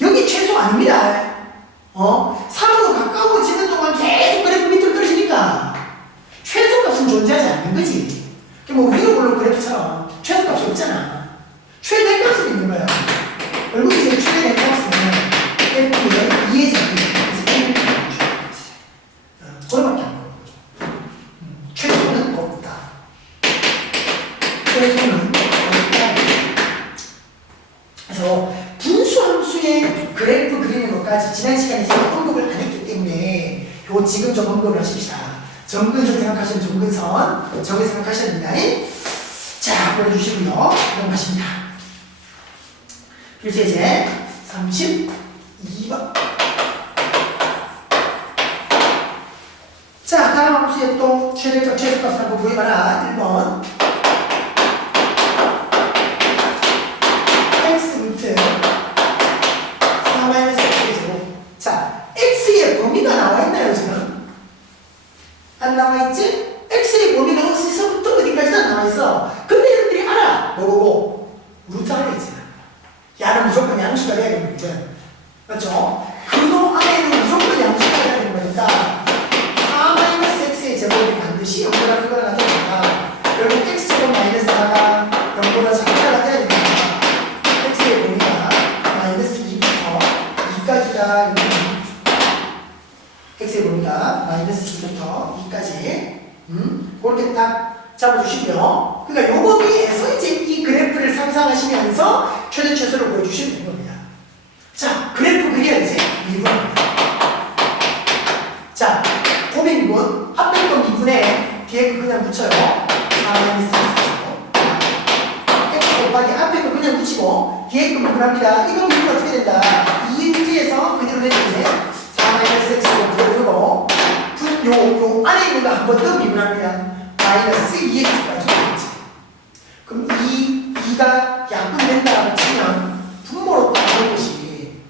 여기 최소 아닙니다. 3으로 가까워지는 동안 계속 그래프 밑으로 떨어지니까 최소값은 존재하지 않는 거지. 뭐 위로 올라 그래프처럼 최소값이 없잖아. 최대값은 있는 거야. 결국 이제 최대값은 F의 2의 제곱이 그거밖에 안 나오는 거죠. 최소는 없다. 최소는 없다. 그래서 분수함수의 그래프 그리는 것까지 지난 시간에 제가 언급을 안 했기 때문에 요 지금 좀 언급을 하십시다. 정근선 생각하시면 정근선, 정근 생각하셔야 됩니다. 자, 보여주시고요. 넘어가십니다. 그래서 이제 32번. 자, 다음 함수의 또 최대값, 최소값을 한번 구해봐라. 1번. x 루트 4-x의 제곱. 자, x의 범위가 나와있나요, 지금? 안 나와있지? x의 범위가 어디서부터 어디까지 안 나와있어. 근데 여러분들이 알아. 뭐고? 루트 안에 있잖아. 야는 무조건 양수가 돼야 되는 거죠. 맞죠? 근호 안에는 무조건 양수가 돼야 되는 거니까 4-x의 제곱이 반드시 0보다 크거나 같아야 되니까 결국 x제곱 마이너스 4가 0보다 작거나 같아야 되니까 x의 범위가 마이너스 2부터 2까지가 x의 범위가 마이너스 2부터 2까지 그렇게 딱 잡아주시고요. 그러니까 요 범위에서 이제 이 그래프를 상상하시면서 최대 최소를 보여주시면 되는 겁니다. 자, 그래프 그려야지. 미분합니다. 자, 고민분 앞에 거 미분에 뒤에 거 그냥 붙여요. 4-x x 곱하기 앞에 거 그냥 붙이고 뒤에 거 미분합니다. 이거 미분 어떻게 된다? 2루트에서 그대로 되는데 4-x로 그대로 두고 요 안에 있는 거 한 번 더 미분합니다. 마이너스 2x까지 되겠지. 그럼 2가 약분된다고 치면 분모로 따보는 것이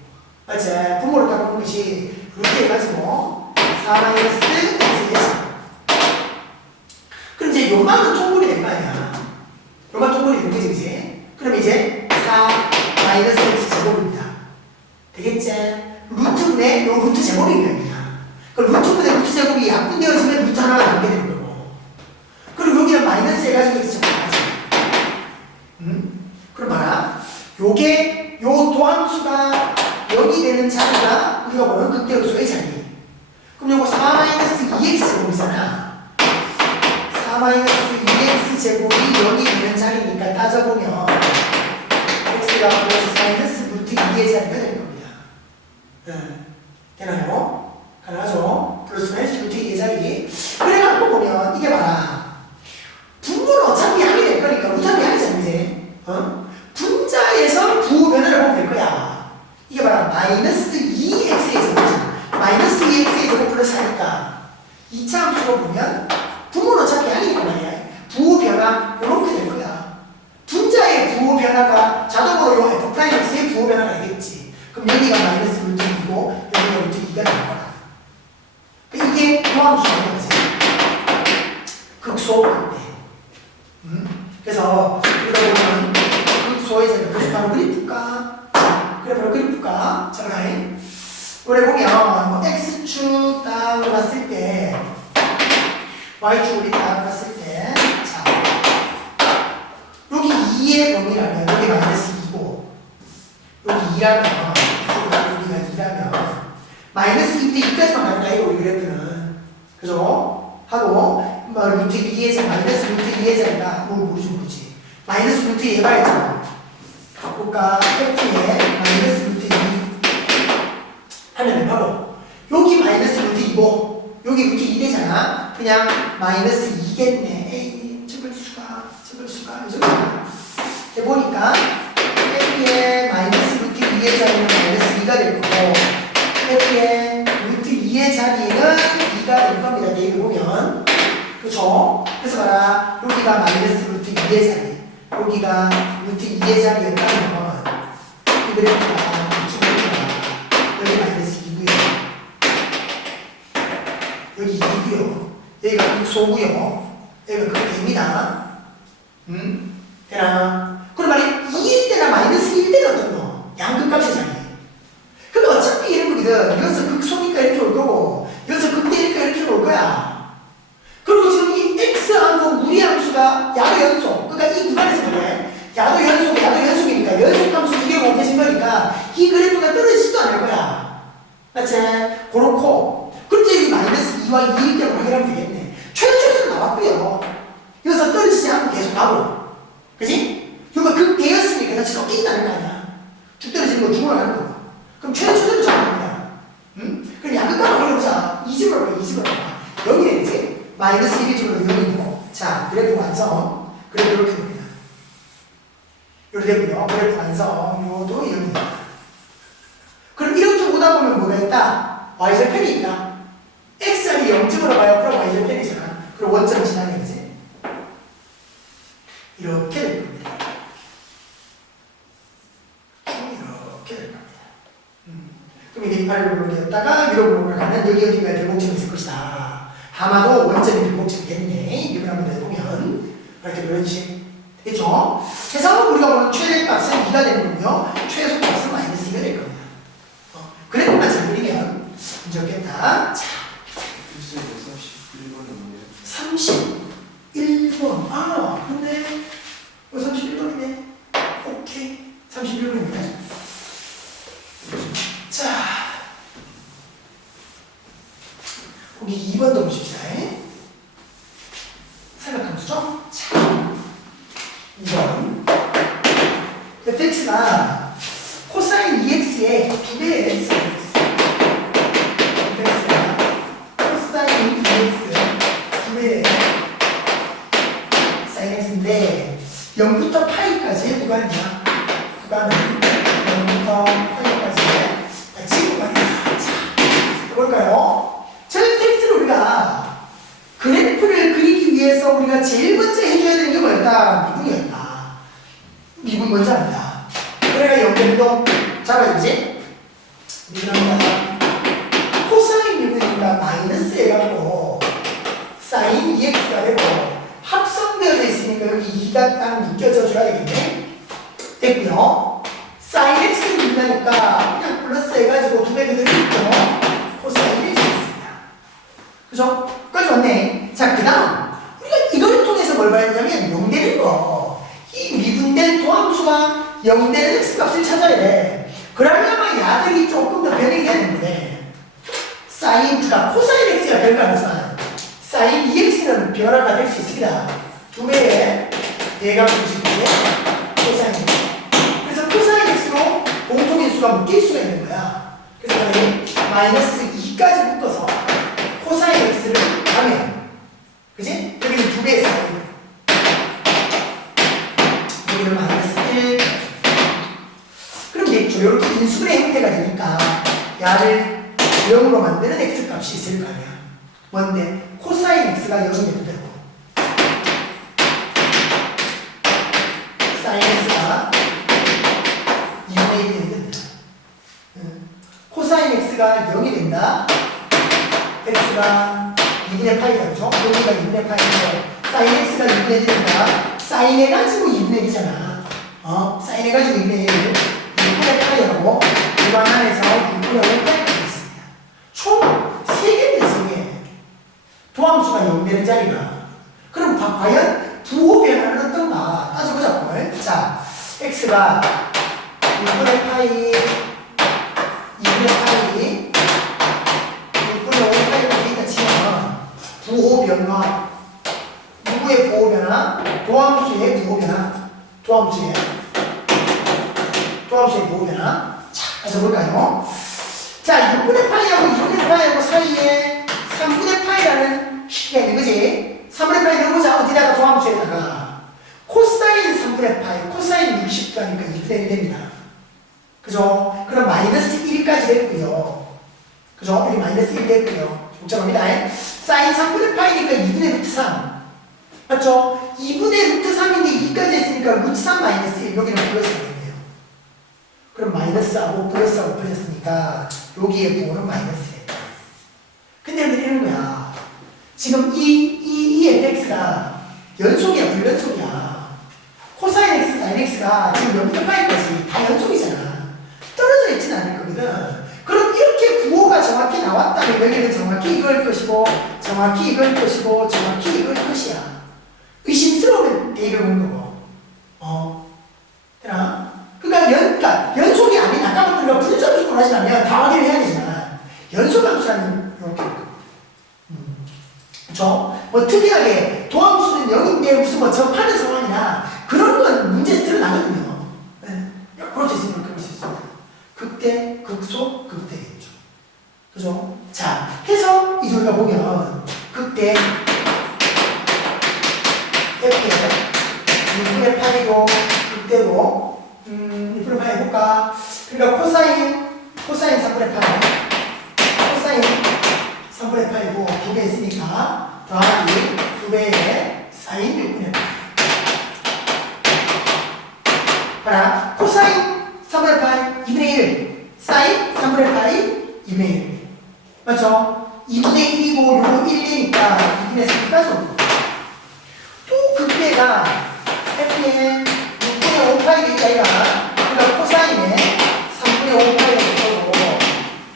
맞지? 분모로 따보는 것이 루트 해가지고 4-x의 그럼 이제 요만은 통분이 된 거 아니야. 요만 통분이 된 거지, 그지? 그럼 이제 4-x 제곱입니다. 되겠지? 루트분의 요 루트 제곱인 거 아니야. 그 루트분의 루트 제곱이 약분되어지면 루트 하나가 남게 되는 거고. 그리고 여기는 마이너스 해가지고 x 제곱하지. 그럼 봐라. 요게 요 도함수가 여기 되는 자리가 우리가 보는 극대요소의 자리. 그럼 요거 4-2x 제곱이잖아. 4-2x 제곱이 여기 되는 자리니까 따져보면 x가 마이너스 루트 2의 자리가 되는 겁니다. 되나요? 가능하죠? 플러스 마이너스 루트 2의 자리. 그래갖고 보면 이게 봐라. 분모는 어차피 양이 될 거니까 루트는 양이잖아, 이제. 분자에서 부호 변화를 보면 될 거야. 이게 바로 마이너스 2x의 제곱이잖아. 마이너스 2x의 제곱 플러스 하니까 2차 함수로 보면 분모는 어차피 양이니까 말이야. 부호 변화 이렇게 될 거야. 분자의 부호 변화가 자동으로 요 f'x의 부호 변화가 되겠지. 그럼 여기가 마이너스 루트 2고 여기가 루트 2가 될 거야. 이게 도함수라는 거지. 극소 반대. 그래서 이거 보면 극소의 제곱. 그래서 바로 그리프가 그래 바로 그리프가 잠깐만. 우리 보면 뭐 x축 딱 올랐을 때 y축 우리 딱 올랐을 때 자, 여기 2의 범위라면 여기 마이너스 2고 여기 2라면 여기가 2라면 마이너스 2부터 2까지만 가는 거야 이거 우리 그래프는. 그죠? 하고 뭐 루트 2의 제 마이너스 루트 2의 제가 뭐 모르지 마이너스 루트 2 해봐야죠. 바꿀까? f의 마이너스 루트 2 하면 바로 여기 마이너스 루트 2고 여기 루트 2 되잖아. 그냥 마이너스 2겠네. 에이, 적을 수가 해보니까 f의 마이너스 루트 2의 자리는 마이너스 2가 될 거고 f의 루트 2의 자리는 2가 될 겁니다. 내일 보면. 그쵸? 그래서 봐라. 여기가 마이너스 루트 2의 자리, 여기가 루트 2의 자리였다면 이 그래프가 여기 마이너스 2고요. 여기 2고요. 여기가 극소고요. 여기가 극대입니다. 되나? 그럼 말이 2일 때나 마이너스 1 때는 어떤 거? 양극값의 자리. 그러니까 어차피 이런 거거든. 여기서 극소니까 이렇게 올 거고 여기서 극대니까 이렇게 올 거야. 그리고 지금 이 x하고 무리함수가 야도 연속. 그러니까 이 구간에서 그래. 야도 연속이니까 연속함수 두 개가 곱해진 거니까 이 그래프가 떨어지지도 않을 거야. 맞지? 그렇고 그럼 이제 이 마이너스 2와 2일 때로 확인하면 되겠네. 최초는 나왔고요. 여기서 떨어지지 않고 계속 가고. 그지? 이거 극대였으니까 다시 꺾이진 않을 거 아니야. 쭉 떨어지는 거 죽으러 가는 거고. 그럼 최초는 정합니다. 그럼 양극값 확인해보자. 2집으로 봐. 0이 되지? 마이너스 1이쪽으로 0이고. 자, 그래프 완성. 그래프 이렇게 됩니다. 이렇게 되고요. 그래프 완성. 요도 0입니다. 그럼 이렇게 보다 보면 뭐가 있다? y절편이 있다. x를 0점으로 봐요. 그럼 y절편이잖아. 그럼 원점 지나는 거지. 이렇게 될 겁니다. 이렇게 될 겁니다. 그럼 이게 28블록이었다가 밀어블록으로 가는 여기 어딘가에 대공점이 있을 것이다. 아마도 원점이 대공점이 됐네. 이걸 한번 해보면 이렇게 그런 식 되겠죠? 그래서 우리가 보는 최대값은 2가 되는 거고요. 최소값은 마이너스 2가 될 겁니다. 그래프만 잘 그리면 문제 없겠다. 자, 31번. 아, 그런데 31번이네. 오케이. 31번이네. 자, 거기 2번도 보십시다. 삼각함수죠? 자, 2번. fx가 코사인 2x의 2배의 x. fx가 코사인 2x 2배의 sin x인데 0부터 파이까지의 구간이야. 구간은 0부터 파이까지의 같이 구간이야. 자, 해볼까요? 저는 텍스트를 우리가 그래프를 그리기 위해서 우리가 제일 먼저 해줘야 되는 게 뭐였다? 미분이었다. 미분 먼저 합니다. 그래야 연결도 잡아주지? 미분합니다. 코사인 미분이니까 마이너스 해갖고 사인 2x가 되고 합성되어져 있으니까 여기 2가 딱 묶여져 줘야 되겠네? 됐고요. 사인 x 미분하니까 그냥 플러스 해가지고 2배 그대로 있죠? 코사인 x 있습니다. 그죠? 까지 왔네. 자, 그 다음 우리가 이걸 통해서 뭘 봐야 되냐면 0 되는 거. 이 미분된 도함수가 0 되는 x값을 찾아야 돼. 그러려면 야들이 조금 더 변형이 해야 되는데 사인가 코사인 x가 변화가 안 하지만 사인 2x는 변화가 될 수 있습니다. 2배의 대각분식인데 코사인 x. 그래서 코사인 x로 공통인수가 묶일 수가 있는 거야. 그래서 마이너스 2까지 묶어서 코사인 x를 하면, 그지? 여기는 2배의 사인, 여기는 마이너스 1. 그럼 됐죠. 이렇게 인수분의 형태가 되니까 야를 0으로 만드는 x값이 있을 거 아니야. 뭔데? 코사인 x가 0이 되면 되고 사인 x가 2분의 1이 되면 된다. 코사인 x가 0이 된다. x가 2분의 파이가 그죠? 여기가 2분의 파이인데 사인 x가 2분의 1이 된다. 사인 해가지고 2분의 1이잖아. 사인 해가지고 2분의 1 6분의 파이하고 이반 안에서 6분의 5파이가 있습니다. 총 3개인데 3개. 도함수가 0 되는 자리가. 그럼 과연 부호 변화는 어떤가 따져보자고. 자, x가 6분의 파이 2분의 파이 6분의 5파이가 되니까 치면 부호 변화, 누구의 부호 변화? 도함수의 부호 변화. 도함수의 도함수의 보호변화. 자, 다시 볼까요? 자, 6분의 파이하고 2분의 파이하고 사이에 3분의 파이라는 식기가 있는 거지. 3분의 파이 넣어보자. 어디다가 도함수에다가. 코사인 3분의 파이, 코사인 60도 하니까 2분의 1 됩니다. 그죠? 그럼 마이너스 1까지 됐고요. 그죠? 여기 마이너스 1 됐고요. 복잡합니다. 사인 3분의 파이니까 2분의 루트 3. 맞죠? 2분의 루트 3인데 2까지 했으니까 루트 3 마이너스 1. 여기는 플러스가 되네요. 그럼 마이너스하고 플러스하고 플러스니까 여기에 부호는 마이너스겠다. 근데 우리 이러는 거야. 지금 이 fx가 연속이야, 불연속이야. 코사인 x, 사인 x가 지금 0.8까지 다 연속이잖아. 떨어져 있진 않을 거거든. 그럼 이렇게 부호가 정확히 나왔다면 여기는 정확히 이걸 것이고, 정확히 이걸 것이고, 정확히 이걸 것이야. 의심스러우면 대입해 보는 거고. 되나? 그러니까 연속이 아닌 아까 우리가 분점식으로 하지 않으면 다 확인을 해야 되지만 연속함수라는 이렇게 그렇죠? 뭐 특이하게 도함수는 0인데 무슨 뭐 접하는 상황이나 그런 건 문제에서 드러나거든요. 네. 그럴 수 있으면 그럴 수 있습니다. 극대, 극소, 극대겠죠. 그죠? 자, 해서 이제 우리가 보면 극대 F에 6분의 8이고 극대고 6분의 8 해볼까? 그러니까 코사인 3분의 8 코사인 3분의 8이고 2배 있으니까 더하기 2배에 사인 6분의 8 봐라. 코사인 3분의 8 2분의 1 사인 3분의 8이 2분의 1 맞죠? 2분의 1이고 요거 1이니까 2분의 3까지 오고 또 극대가 F에 6분의 5파이 되니까 이가 그러니까 코사인에 3분의 5파이 되고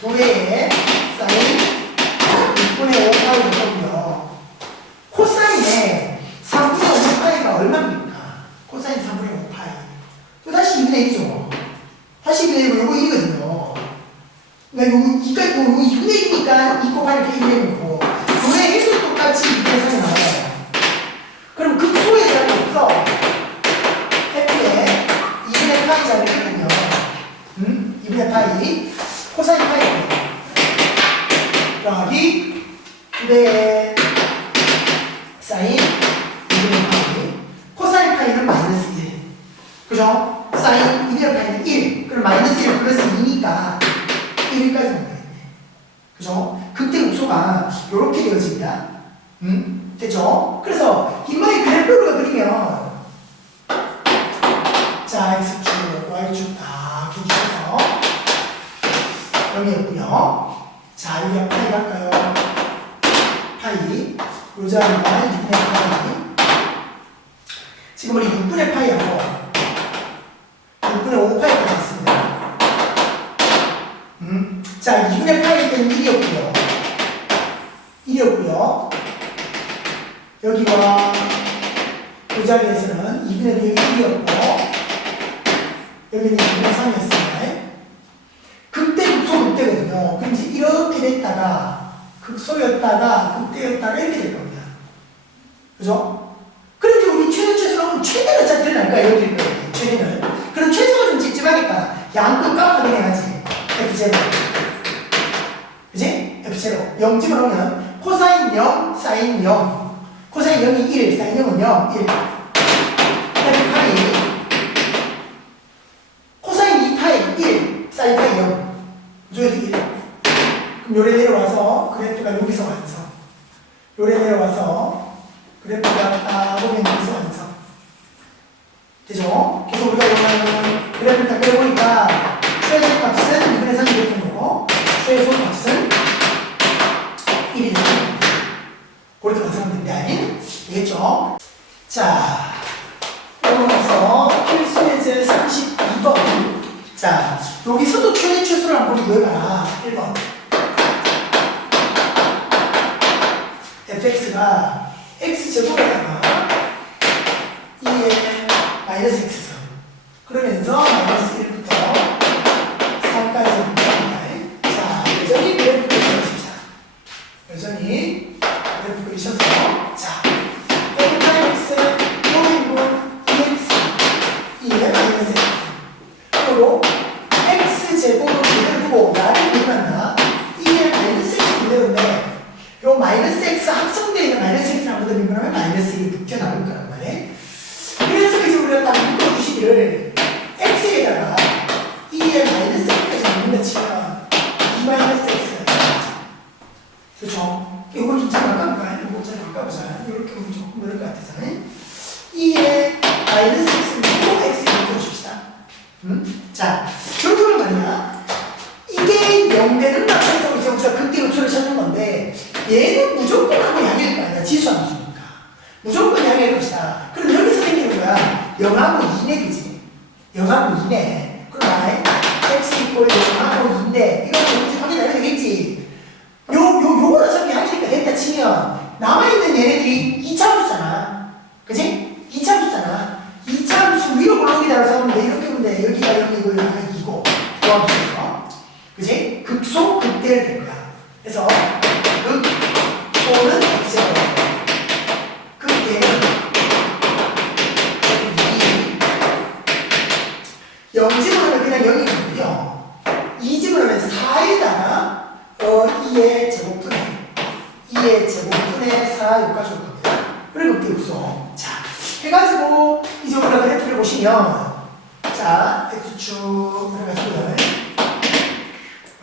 2배에 사인 6분의 5파이 되고요. 코사인에 3분의 5파이가 얼마입니까? 코사인 3분의 5파이 또 다시 2분의 1이죠. 다시 2분의 1이고 요거 1이거든요. 그러니까 요거 2분의 1이니까 2 곱하니까 1분의 1이고 2분의 1도 똑같이 2분의 3이 나와요. 그럼 극소에 대한 게 없어. F에 2분의 파이 자리거든요. 2분의 파이 코사인 파이 더하기 2배의 사인 2분의 파이 코사인 파이는 마이너스 1 그죠? 사인 2분의 파이는 1 그럼 마이너스 1 플러스 2니까 1까지 나가겠네. 그죠? 극대 극소가 이렇게 되어집니다. 됐죠? 그래서 빈말이 그래프로 그리면 자 x축, y축 다 기준해서 여기였고요. 자 여기가 파이 갈까요? 파이 요 자리가 6분의 파이 지금 우리 6분의 파이하고 6분의 5파이가 있습니다. 자 2분의 파이 때는 1이었고요. 1이었고요. 여기와 이 자리에서는 2분의 1이었고 여기는 2분의 3이었습니다. 극대, 극소, 극대거든요. 그럼 이제 이렇게 됐다가 극소였다가 극대였다가 이렇게 될 겁니다. 그죠? 그럼 이제 우리 최대 최소는 최대는 어차피 드러날까? 여기일 거예요. 최대는. 그럼 최소가 좀 찝찝하니까 양끝 값 확인해야지. F0. 그지? F0. 0 집어넣으면 코사인 0, 사인 0. 코사인 0이 1, 사인 0은 0, 1. F 파이. 코사인 2파이 1, 사인 파이 0. 저기서 1. 그럼 요래 내려와서 그래프가 여기서 완성. 요래 내려와서 그래프가 딱 보면 여기서 완성. 되죠? 그래서 우리가 이거는 그래프를 딱 그려보니까 최소값은 2분의 3이 되는 거고 최소값은 1이 되는 겁니다. 그렇게 완성하면 된다. 되겠죠? 자, 넘어가서 필수예제 32번. 자, 여기서도 최대 최소를 한번 구해봐라. 1번. fx가 x제곱에다가 2에 마이너스 x선. 그러면서 마이너스 1부터 3까지 합니다. 자, 여전히 그래프 그리십시다. 여전히 그래프 그리셔서 자, f 타임 x 요인분 2x 2에 마이너스 x 그리고 같아서. 2에 마이너스 x는 또 x를 풀어줍시다. 자, 결국은 말이야. 이게 0 되는 낙에서 이제 우리가 극대 음수를 찾는 건데, 얘는 무조건 하고 양일 거 아니야. 지수함수니까. 무조건 양일 것이다. 그럼 여기서 생기는 거야. 0하고 2네, 그지? 0하고 2네. 그럼 x 이꼴 0하고 2인데, 이거 문제 확인해야 되겠지? 요거는 어차피 양이니까 됐다 치면, 남아있는 얘네들이 2차함수잖아. 그지? 2차함수잖아. 2차함수 위로 올라오기다라고 생각하면 이렇게 보면 돼. 여기가 0이고, 여기가 2고. 조합수에서. 그지? 극소, 극대를 될 거야. 그래서, 극소는 x제곱. 극대는 2. 0집으로는 그냥 0이거든요. 2집으로는 4에다가 2의 제곱분의 2의 제곱분의 4 여기까지 올 겁니다. 그리고 극소. 자, 해가지고 이제 우리가 그래프를 보시면 자, x축 그래가지고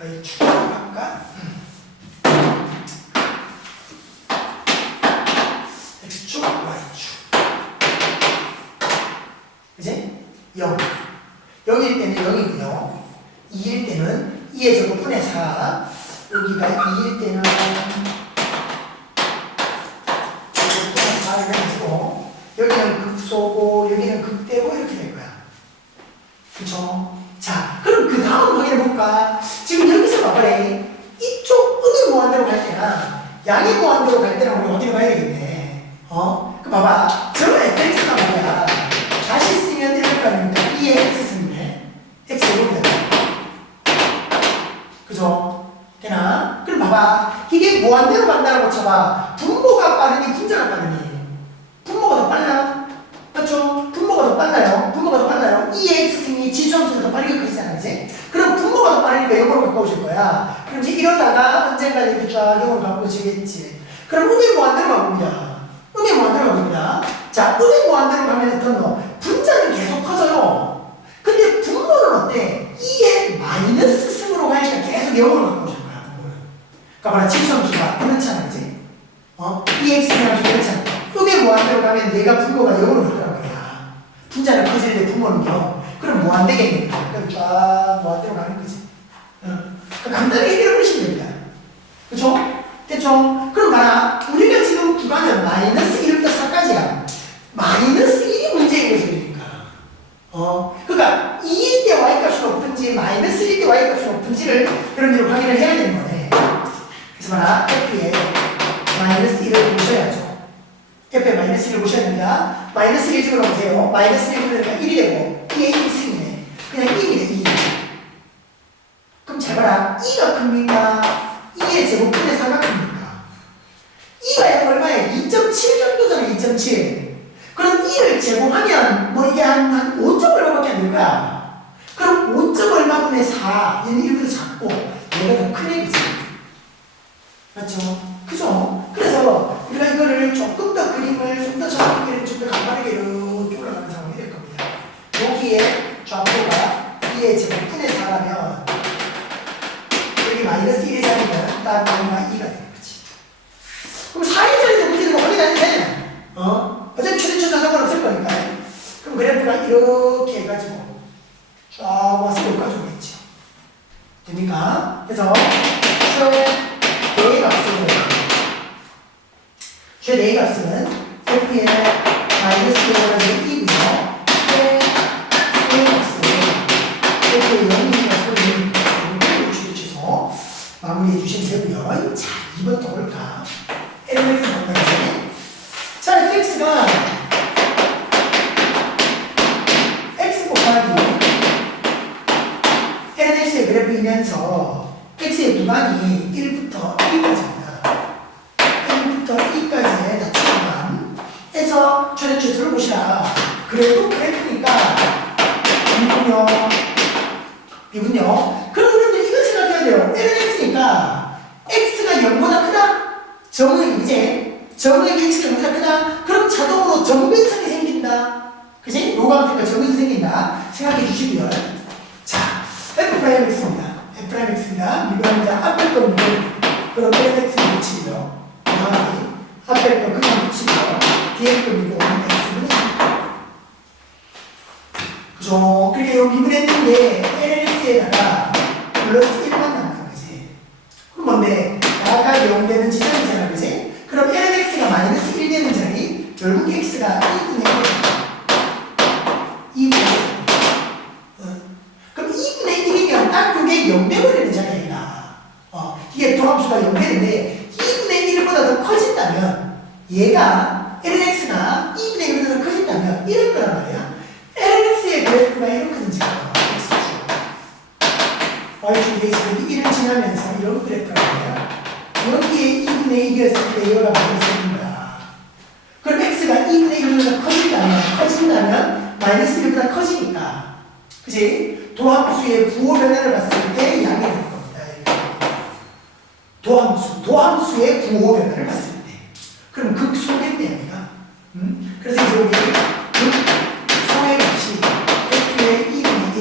y축 할까? x축 y축 그지? 0 0일 때는 0이고요 2일 때는 2의 제곱분의 4 여기가 2일 때는 제곱분의 4를 해가지고 여기는 극소고 여기는 극대고 이렇게 될 거야. 그쵸? 자, 그럼 그 다음 확인해볼까? 지금 여기서 봐봐래. 이쪽 음의 무한대로 갈 때나 양의 무한대로 갈 때나 우리 어디로 가야 되겠네. 그 봐봐. 저 fx가 뭐야? 다시 쓰면 이럴 거 아닙니까? 2의 x 쓰면 돼. x 이렇게 된다. 그죠? 되나? 그럼 봐봐. 이게 무한대로 간다고 쳐봐. 분모가 빠르니 분자가 빠르니? 분모가 더 빨라? 맞죠? 분모가 더 빨라요. 분모가 더 빨라요. 2의 x승이 지수함수가 더 빠르게 커지잖아, 이제? 그럼 분모가 더 빠르니까 0으로 가까워질 거야. 그럼 이제 이러다가 언젠가 이렇게 쫙 0으로 가까워지겠지. 그럼 음의 무한대로 가봅니다. 음의 무한대로 가봅니다. 자, 음의 무한대로 가면 어떤 거? 분자는 계속 커져요. 근데 분모는 어때? 2의 마이너스 승으로 가니까 계속 0으로 가까워질 거야, 분모는. 그러니까 말해, 지수함수가 그렇잖아, 그지? 2x는 아주 그렇잖아. 음의 무한대로 가면 내가 분모가 0으로 갈 거란 말이야. 분자는 커지는데 분모는 0. 그럼 무한대겠네. 그럼 쫙 무한대로 가는 거지. 간단하게 해결해 보시면 됩니다. 그쵸? 됐죠? 그럼 봐라. 우리가 지금 구간은 마이너스 1부터 4까지야. 마이너스 1이 문제인 거지, 그러니까. 그러니까 2일 때 y값이 높은지 마이너스 1일 때 y값이 높은지를 여러분들이 확인을 해야 되는 거네. 그래서 봐라. f에 마이너스 1을 보셔야죠. f에 마이너스 1을 보셔야 됩니다. 마이너스 1 집어넣으세요. 마이너스 1 집어넣으니까 1이 되고 2의 1이 승이네. 그냥 1이네, 2. 그럼 잘 봐라. 2가 큽니까? 2의 제곱분의 4가 큽니까? 2가 얼마야? 2.7 정도잖아, 2.7. 그럼 2를 제곱하면 뭐 이게 한 5점 얼마밖에 안 될 거야. 그럼 5점 얼마분의 4. 얘는 1보다 작고 얘가 더 큰 애이지. 맞죠? 그죠? 그래서 우리가 이거를 조금 더 그림을 좀 더 정확하게 좀 더 간단하게 이렇게 올라가는 상황이 될 겁니다. 여기에 좌표가 2의 제곱분의 4라면 여기 마이너스 1의 자리는 딱 얼마 2가 되는 거지. 그럼 4의 자리도 문제되고 확인 안 되네. 어차피 최대초자 상관없을 거니까. 그럼 그래프가 이렇게 해가지고 쫙 와서 여기까지 오겠죠. 됩니까? 그래서 최대의 값은 f의 마이너스 1이 2고요. 최대의 값은 f의 0이니까 유추해서 마무리해 주시면 되고요. 자, 2번 또 볼까? LMX 만나보세요. 자, fx가 x 곱하기 lnx의 그래프이면서 x의 구간이 1부터 2까지입니다. 1부터 2까지의 다치구간 해서 최대초수를 보시라. 그래도 그래프니까 이군요. 그럼 우리는 이걸 생각해야 돼요. lnx니까 x가 0보다 크다? 정의 이제 정의의 x가 0보다 크다? 그럼 자동으로 정근성이 생긴다. 그치? 로가한테가 정근성이 생긴다. 생각해 주시고요. 자, f'x입니다. f'x입니다. 미분합니다. 앞에 거 미분. 그럼 lx는 묻히고요. 앞에 거 그냥 묻히고요. Dx분이고 X분이 그죠? 그러니까 여기 미분했는데 LX에다가 플러스 1만 남는 거지. 그럼 뭔데? 야가 0 되는 지점이잖아, 그지? 그럼 LX가 마이너스 1 되는 자리, 결국 X가 2분의 1. 2분의 1. 그럼 2분의 1이면 딱 이게 0 되버리는 자리야. 이게 도함수가 0 되는데 2분의 1보다 더 커진다면 얘가 LX가 2분의 1보다 더 커진다면 이럴 거란 말이야. LX의 그래프가 이렇게든지 Y축에 있어 여기 1을 지나면서 이런 그래프가 있어요. 여기에 2분의 1이었을 때 얘가 마이너스 1인 거야. 그럼 X가 2분의 1보다 커진다면 마이너스 1보다 커지니까 그치? 도함수의 부호 변화를 봤을 때 양이 될 겁니다. 도함수의 부호 변화를 봤을 때. 그럼 극소겠네, 여기가. 그래서 이제 여기 극소의 값이 F의 2분의 1.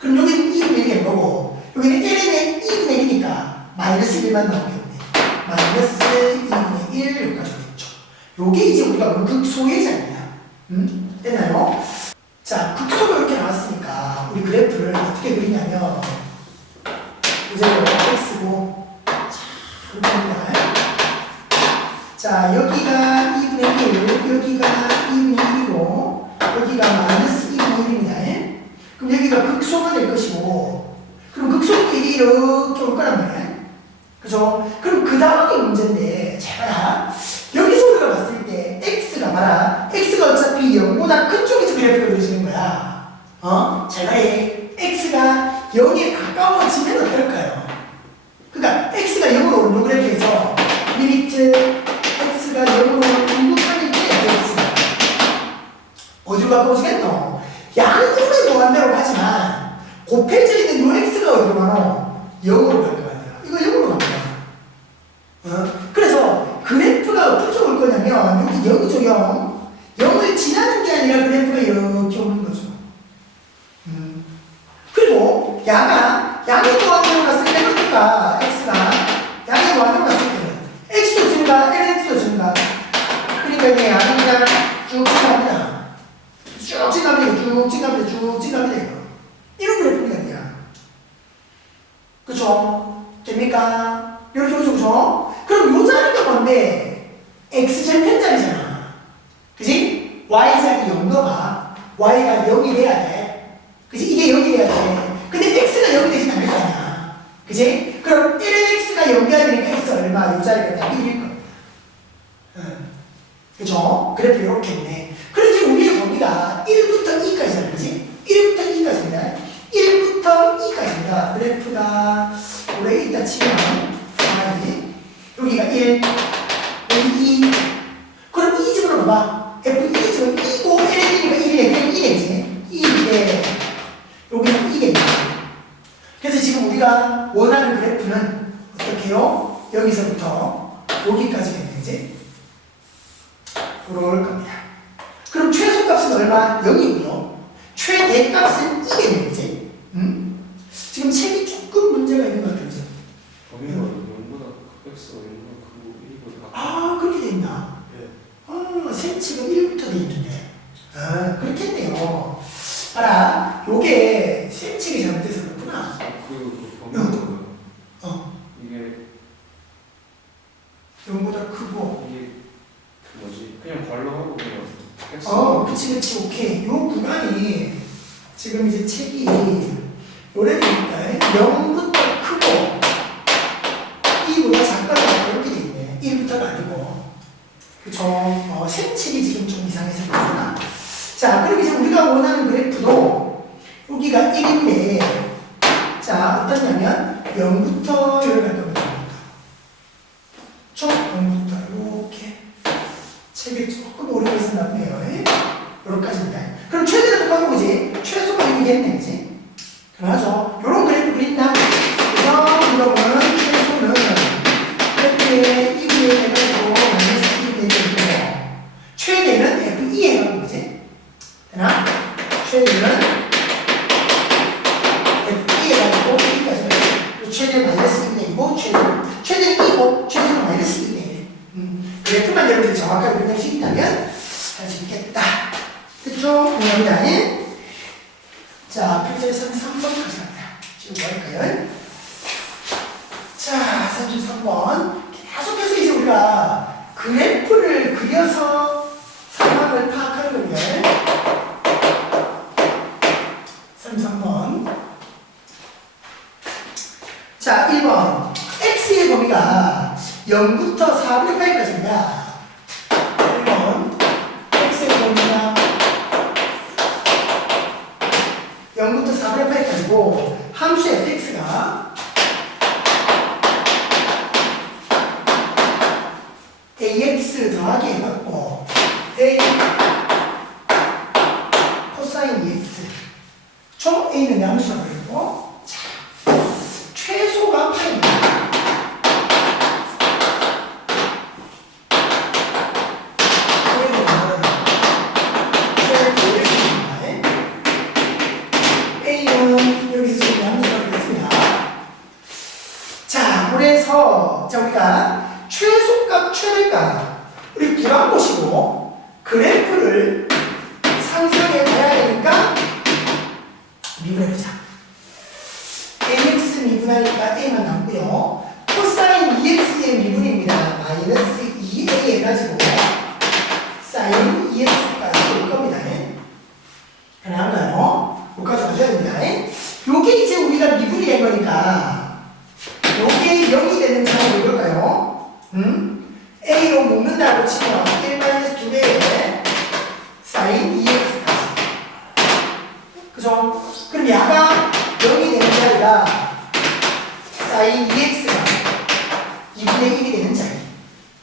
그럼 여기는 2분의 1이 거고, 여기는 L의 2분의 1이니까 마이너스 1만 나오겠네. 마이너스 2분의 1 여기까지 오겠죠. 요게 이제 우리가 극소의 자리야. 됐나요? 자, 극소가 이렇게 나왔으니까 우리 그래프를 어떻게 그리냐면 보세요. X고 자, 이렇게 합니다. 자, 여기가 2분의 1, 여기가 2분의 1이고 여기가 마이너스 2분의 1입니다. 그럼 여기가 극소가 될 것이고 그럼 극소가 이게 이렇게 올 거란 말이야. 그죠? 그럼 그 다음이 문제인데 잘 봐라. 여기서 우리가 봤을 때 X가 봐라. X가 어차피 0보다 큰 쪽에서 그래프가 그려지는 거야. 잘 봐라. X가 0에 가까워지면 어떨까요? 그러니까 X가 0으로 오는 그래프에서 리미트 X가 0으로 궁극하는 게 X가 어디로 가까워지겠노? 양분의 무한대로 가지만 곱해져 있는 요 X가 어디로 가노? 0으로 갈 거야. 이거 0으로 갈 거야. 그래서 그래프가 어떻게 올 거냐면 여기 0이죠 0. 0을 지나는 게 아니라 그래프가 이렇게 오는 거죠. 그리고 양의 무한대로 갔을 때 그러니까 X가 양의 무한대로 갔을 때는 X도 증가, LX도 증가. 그러니까 이게 양이 그냥 쭉 증가합니다. 쭉 증가합니다. 쭉 증가합니다. 쭉 증가합니다. 이런 그래프입니다. 그냥. 그쵸? 됩니까? 이렇게 오죠, 그죠? 그럼 요 자리가 뭔데? X절편 자리잖아. 그지? Y자리 0도가 Y가 0이 돼야 돼. 그지? 이게 0이 돼야 돼. 근데 X가 0이 되진 않을 거 아니야. 그지? 그럼 1X가 0 돼야 되니까 X 얼마? 요 자리가 딱 1일 겁니다. 그죠? 그래프 이렇게 있네. 그럼 지금 우리의 범위가 1부터 2까지잖아. 그지? 1부터 2까지입니다. 1부터 2까지입니다. 그래프가 원래 이따 치면 4이 여기가 1, 여기 2. 그럼 2 집어넣어봐. F 2 집어넣어. 2고 L이니까 1이네. 그럼 2네지. 2인데 여기는 2겠네. 그래서 지금 우리가 원하는 그래프는 어떻게 해요? 여기서부터 여기까지겠네. 그럴 겁니다. 그럼 최소값은 얼마? 0이고요. 최대값은 2겠네. 그지? 지금 책이 조금 문제가 있는 것 같아요. 범위가 0보다 X가 0보다 크고 1보다 아, 그렇게 돼 있나? 예. 생치가 1부터 돼 있는데. 그렇겠네요. 알아. 요게 생치가 잘못돼서 그렇구나. 그 범위가 이게 0보다 크고. 이게 그 뭐지? 그냥 발로 하고 그냥 X. 그치. 오케이. 요 구간이 지금 이제 책이 요래 되니까 0부터 크고 2보다 작다고 이렇게 돼 있네. 1부터가 아니고. 그쵸. 생책이 지금 좀 이상해서 그렇구나. 자, 그리고 이제 우리가 원하는 그래프도 여기가 1인데, 자, 어떠냐면 0부터 여기 갈 겁니다. 쭉 0부터 이렇게. 책이 조금 오래 있었나 보네요. 요렇게까지입니다. 그럼 최대는 똑같고, 이제 최소가 1이겠네, 그지? 그러죠. 요런 그래프 그린다. 그래서 물어보는 최소는 F의 2분의 1 해가지고 마이너스 2분의 1 되고, 최대는 F2 해가지고, 그지? 되나? 최대는 F2 해가지고 2까지. 최대 마이너스 2분의 1이고, 최대는 2고, 최대는 마이너스 2분의 1. 그래프만 여러분들이 정확하게 있다면 할 수 있겠다. 그쵸? 공감이다. 자, 필수에서는 3번까지 갑니다. 지금 뭐 할까요? 자, 33번. 계속해서 이제 우리가 그래프를 그려서 상황을 파악하는 겁니다. 33번. 자, 1번. x의 범위가 0부터 4분의 8까지입니다. 1번. x의 범위가 0부터 4분의 8까지고 함수 fx가 ax 더하기 해갖고 a 코사인 x 총 a는 양수라고 그랬고 자, 최소가 8입니다. a는 여기서 지금 양수라고 그랬습니다. 자, 그래서 자 우리가 최소값, 최대값 우리 구간 보시고 그래프를 상상해 봐야 되니까 미분해보자. ax 미분하니까 a만 남고요. 코사인 2x의 미분입니다. 마이너스 2a 해가지고 사인 2x까지 올 겁니다. 가능한가요? 여기까지 가져야 됩니다. 요게 이제 우리가 미분이 된 거니까 요게 0이 되는 상황이 뭘까요? a로 묶는다고 치면 1-2배에 사인 2x까지. 그죠? 그럼 야가 0이 되는 자리가 사인 2x가 2분의 1이 되는 자리.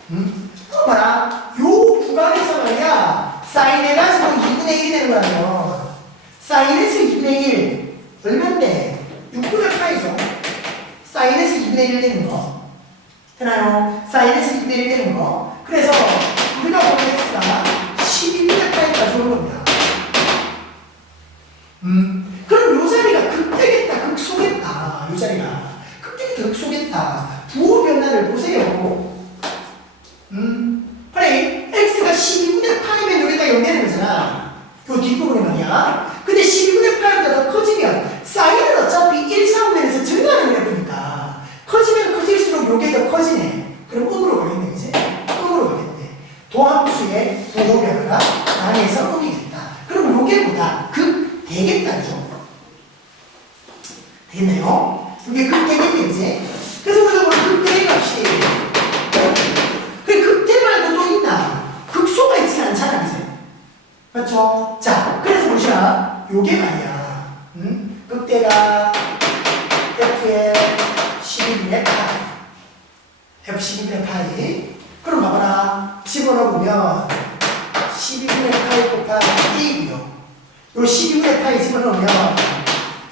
그럼 봐라. 요 구간에서 말이야 사인해가지고 2분의 1이 되는 거라면 사인에서 2분의 1 얼마인데? 6분의 파이죠. 사인에서 2분의 1 되는 거 되나요? 사인에서 2분의 1 되는 거. 그래서 우리가 보는 x가 12분의 파이까지 오는 겁니다. 그럼 요 자리가 극되겠다, 극소겠다. 요 자리가 극되겠다, 극소겠다. 부호 변화를 보세요. 그래, x가 12분의 파이면 여기다 0 되는 거잖아. 요 뒷부분이 말이야. 근데 12분의 파이보다 더 커지면 사인은 어차피 1, 3분에서 증가하는 그래프니까 커지면 커질수록 요게 더 커지네. 그럼 음으로 가겠네, 그지? 음으로 가겠네. 도함수의 부호 변화가 당해서 음이겠다. 그럼 요게 뭐다? 극 되겠다죠. 되겠네요? 이게 극 되겠네, 이제. 그래서 우리가 극대의 값이 극대 말고 또 있나? 극소가 있지는 않잖아, 그지? 그렇죠? 자, 그래서 보시라. 요게 말이야. 극대가 f의 12분의 파이. f 12분의 파이. 그럼 봐봐라. 집어넣으면 12분의 파이 곱하기 a고요. 요 12분의 파이 집어넣으면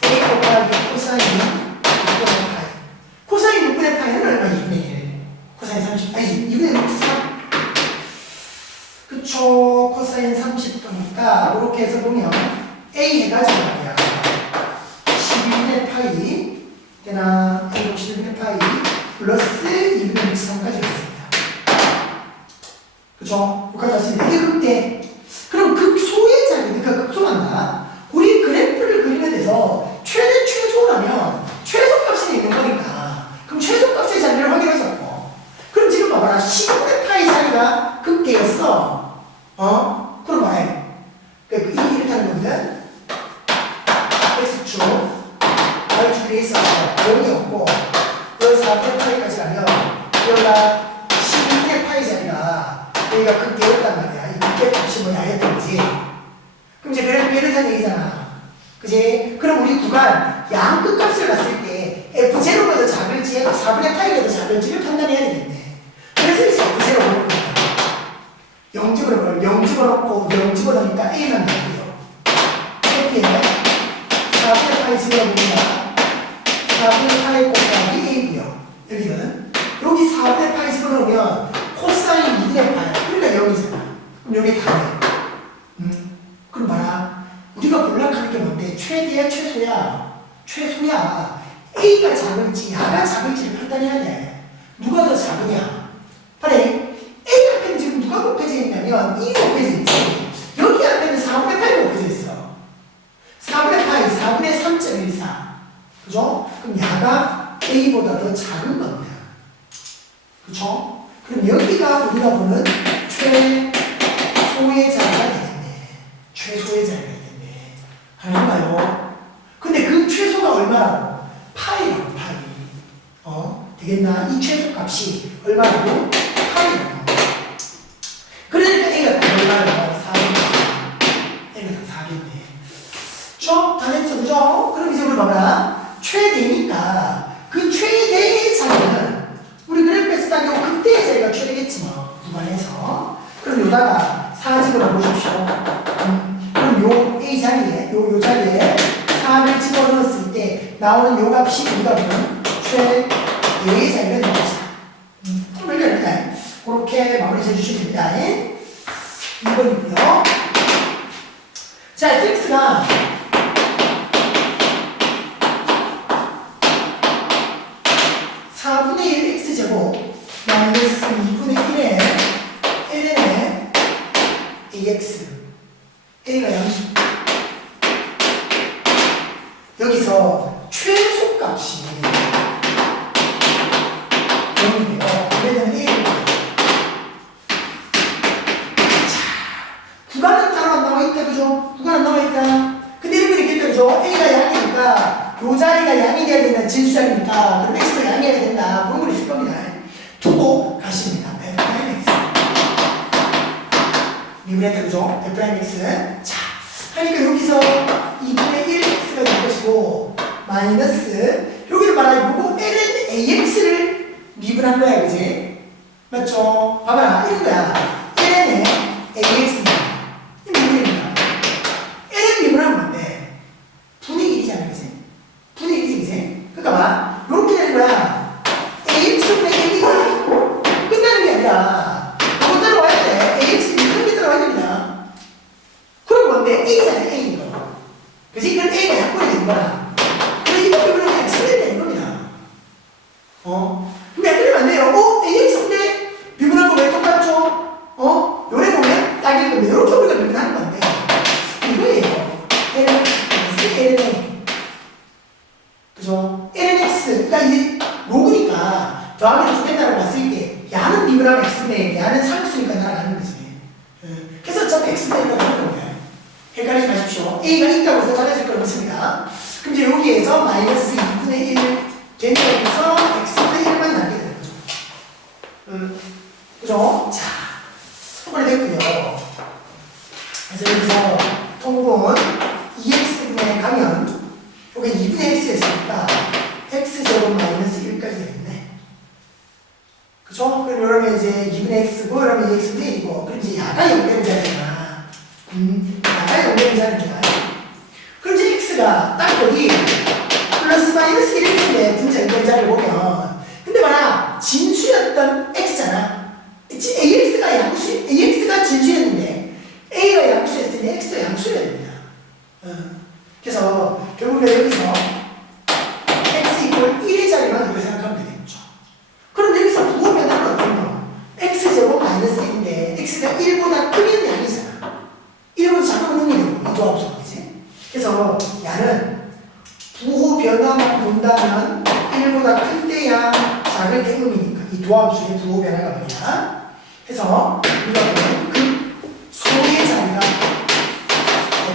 a 곱하기 코사인 6분의 파이. 코사인 6분의 파이는 얼마? 2분의 1. 코사인 30, 아니 2분의 3. 그쵸. 코사인 30도니까 이렇게 해서 보면 a 해가지고 말이야 12분의 파이 되나 a 12분의 파이 플러스 2분의 3까지 있습니다. 그쵸. 여기까지 왔습니다. 이게 극대. 그럼 극소의 자리니까 극소한다. 우리 그래프를 그리는 데서 최대 최소라면 최소값이 있는 거니까 그럼 최소값의 자리를 확인하자고. 그럼 지금 봐봐라. 10분의 파이 자리가 극대였어. 그럼 뭐해? 이렇게 하는 거면 x축 y축에 있어 0이었고 그 4분의 파이까지 가면 여기가 12분의 파이 자리가 여기가 극대였단 말이야. 이 극대 값이 뭐냐 했던 거지. 그럼 이제 그래프 이렇다는 얘기잖아. 그지? 그럼 우리 구간 양 끝값을 봤을 때 f0가 더 작을지 f4분의 파이가 더 작을지를 판단해야 되겠네. 그래서 이제 f0를 보는 거야. 0 집어넣고 0 집어넣으니까 a만 나오고요. f에 4분의 파이 집어넣으니까 4분의 파이 곱하기 a고요. 여기는 여기 4분의 파이 집어넣으면 코사인 2분의 파이 그러니까 0이잖아. 그럼 여기 다네. 그럼 봐라. 우리가 볼락하는 게 뭔데? 최대야 최소야? 최소야. a가 작을지 야가 작을지를 판단해야 돼. 누가 더 작으냐? 그래. a 앞에는 지금 누가 곱해져 있냐면 이거 곱해져 있지. 여기 앞에는 4분의 8이 곱해져 있어. 4분의 파이, 4분의 3.14. 그죠? 그럼 야가 A보다 더 작은 겁니다. 그쵸? 그럼 여기가 우리가 보는 최소의 자리가 되겠네. 최소의 자리가 되겠네. 가능한가요? 근데 그 최소가 얼마라고? 파이라고, 파이. 되겠나? 이 최소 값이 얼마라고? 파이라고. 그러니까 A가 딱 얼마라고? 4겠네. A가 딱 4겠네. 그쵸? 다 됐죠? 그죠? 그럼 이제 우리 봐봐라. 최대니까 그 최대의 자리는 우리 그래프에서 딱 요 그때의 자리가 최대겠지 뭐. 두반해서. 그럼 여기다가 4 집어넣으십시오. 그럼 요 A 자리에, 요 자리에 4를 집어넣었을 때 나오는 요 값이 우리가 보는 최대의 자리가 되는 것이다. 좀 별로입니다. 그렇게 마무리 해주시면 됩니다. 2번이고요. 자, x가 4분의 1 x제곱 마이너스 2분의 1에 ln의 ax a가 양수 여기서 최소값이 0이에요. 그러면 a를 구간은 따로 안 나와있다, 그죠? 구간은 나와있다. 근데 이런 거 있겠다, 그죠? A가 양이니까, 요 자리가 양이 돼야 된다, 진수자리니까, 그럼 X가 양이어야 된다. 그런 거 있을 겁니다. 두고 가십니다. F'X. 미분했다, 그죠? F'X. 자, 하니까 여기서 2분의 1X가 될 것이고, 마이너스, 여기를 말하면 요거 L은 AX를 미분한 거야, 그지? 맞죠? 봐봐라, 이런 거야. L은 AX입니다. 미분입니다. L은 미분하면 뭔데? 분의 1이잖아, 그치? 분의 1이지, 그치? 그러니까 봐. 요렇게 되는 거야. AX분의 1이 끝나는 게 아니라, 이거 따라와야 돼. AX 이런 게 따라와야 됩니다. 그럼 뭔데? A잖아, A 이거. 그치? 그럼 A가 약분이 되는 거야. 그럼 이거 그러면 X가 되는 겁니다. 근데 그러면 안 돼요. AX인데 미분한 거 왜 똑같죠? 요래 보면 딱일 겁니다. 이렇게 우리가 미분하는 건데 이거예요. LNA 그죠? LNX 그러니까 이게 로그니까 더하기를 좀 옛날에 봤을 때 야는 미분하면 X인데 야는 상수니까 날아가는 거지. 그래서 어차피 X분의 1로 하는 겁니다. 헷갈리지 마십시오. A가 있다고 해서 잘해줄 건 없습니다. 그럼 이제 여기에서 마이너스 2분의 1 개념에서 X분의 1만 남게 되는 거죠. 그죠? 자 통과가 됐고요. 그래서 여기서 통분 2x분의 가면 여기 2분의 x였으니까 x제곱 마이너스 1까지 되겠네. 그죠? 그럼 이러면 이제 2분의 x고 이러면 2x분의 1이고 그럼 이제 야가 0되는 자리잖아. 야가 0되는 자리잖아. 그럼 이제 x가 딱 여기 플러스 마이너스 1인데 분자 0되는 자리를 보면 근데 봐라 진수였던 x잖아. AX가 양수, AX가 진수였는데 A가 양수였을 때 X도 양수여야 됩니다. 그래서 결국은 여기서 X 이퀄 1의 자리만 우리가 생각하면 되겠죠. 그럼 여기서 부호 변화는 어떤가? X제곱 마이너스 1인데 X가 1보다 크면 양이잖아. 1보다 작으면 0이 되고 이 조합수가 그지? 그래서 야는 부호 변화만 본다면 1보다 클 때 양, 작을 때 음이니까 이 도함수의 부호 변화가 뭐냐? 해서 우리가 보는 그 소의 자리가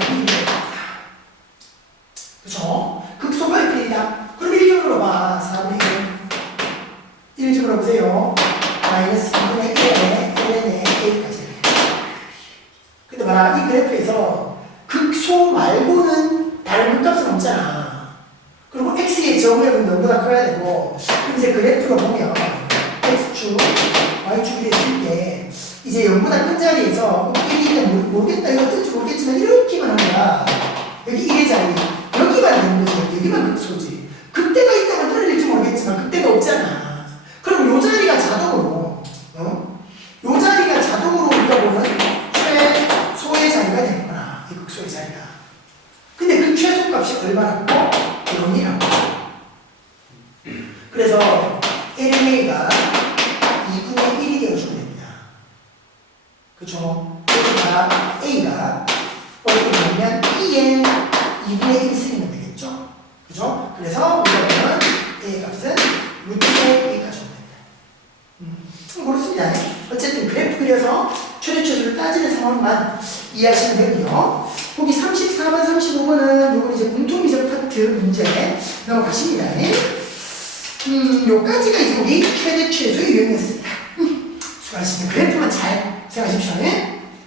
F이 됩니다. 그쵸? 극소가 F이다. 그럼 1적으로 봐. 4분의 1. 1적으로 보세요. 마이너스 2분의 1에 1n에 A까지. 근데 봐라. 이 그래프에서 극소 말고는 다른 극값은 없잖아. 그리고 X의 정의역은 0보다 커야 되고 이제 그래프로 보면 X축, Y축이 됐을 때 이제 0보다 큰 자리에서 1이니까 모르겠다 이거 어떤지 모르겠지만 이렇게만 합니다. 여기 1의 자리 여기만 되는 거지. 여기만 극소지. 그때가 있다면 떨어질지 모르겠지만 그때가 없잖아. 그럼 요 자리가 자동으로 요 자리가 자동으로 우리가 보면 최소의 자리가 되는 거야. 이 극소의 자리가. 근데 그 최소값이 얼마라고? 0이라고. 그래서 LNA가 2분의 1이 되어주면 됩니다. 그쵸? A가 어떻게 되냐면 2의 2분의 1 쓰이면 되겠죠. 그죠? 그래서 우리가 A의 값은 루트의 A까지 오면 됩니다. 모르겠습니다. 어쨌든 그래프 그려서 최대초수를 따지는 상황만 이해하시면 되고요. 보기 34번, 35번은 요건 이제 공통미적 파트 문제 넘어가십니다. 요까지가 이제 우리 최대 최소 유형이었습니다. 수고하셨습니다. 그래프만 잘 생각하십시오.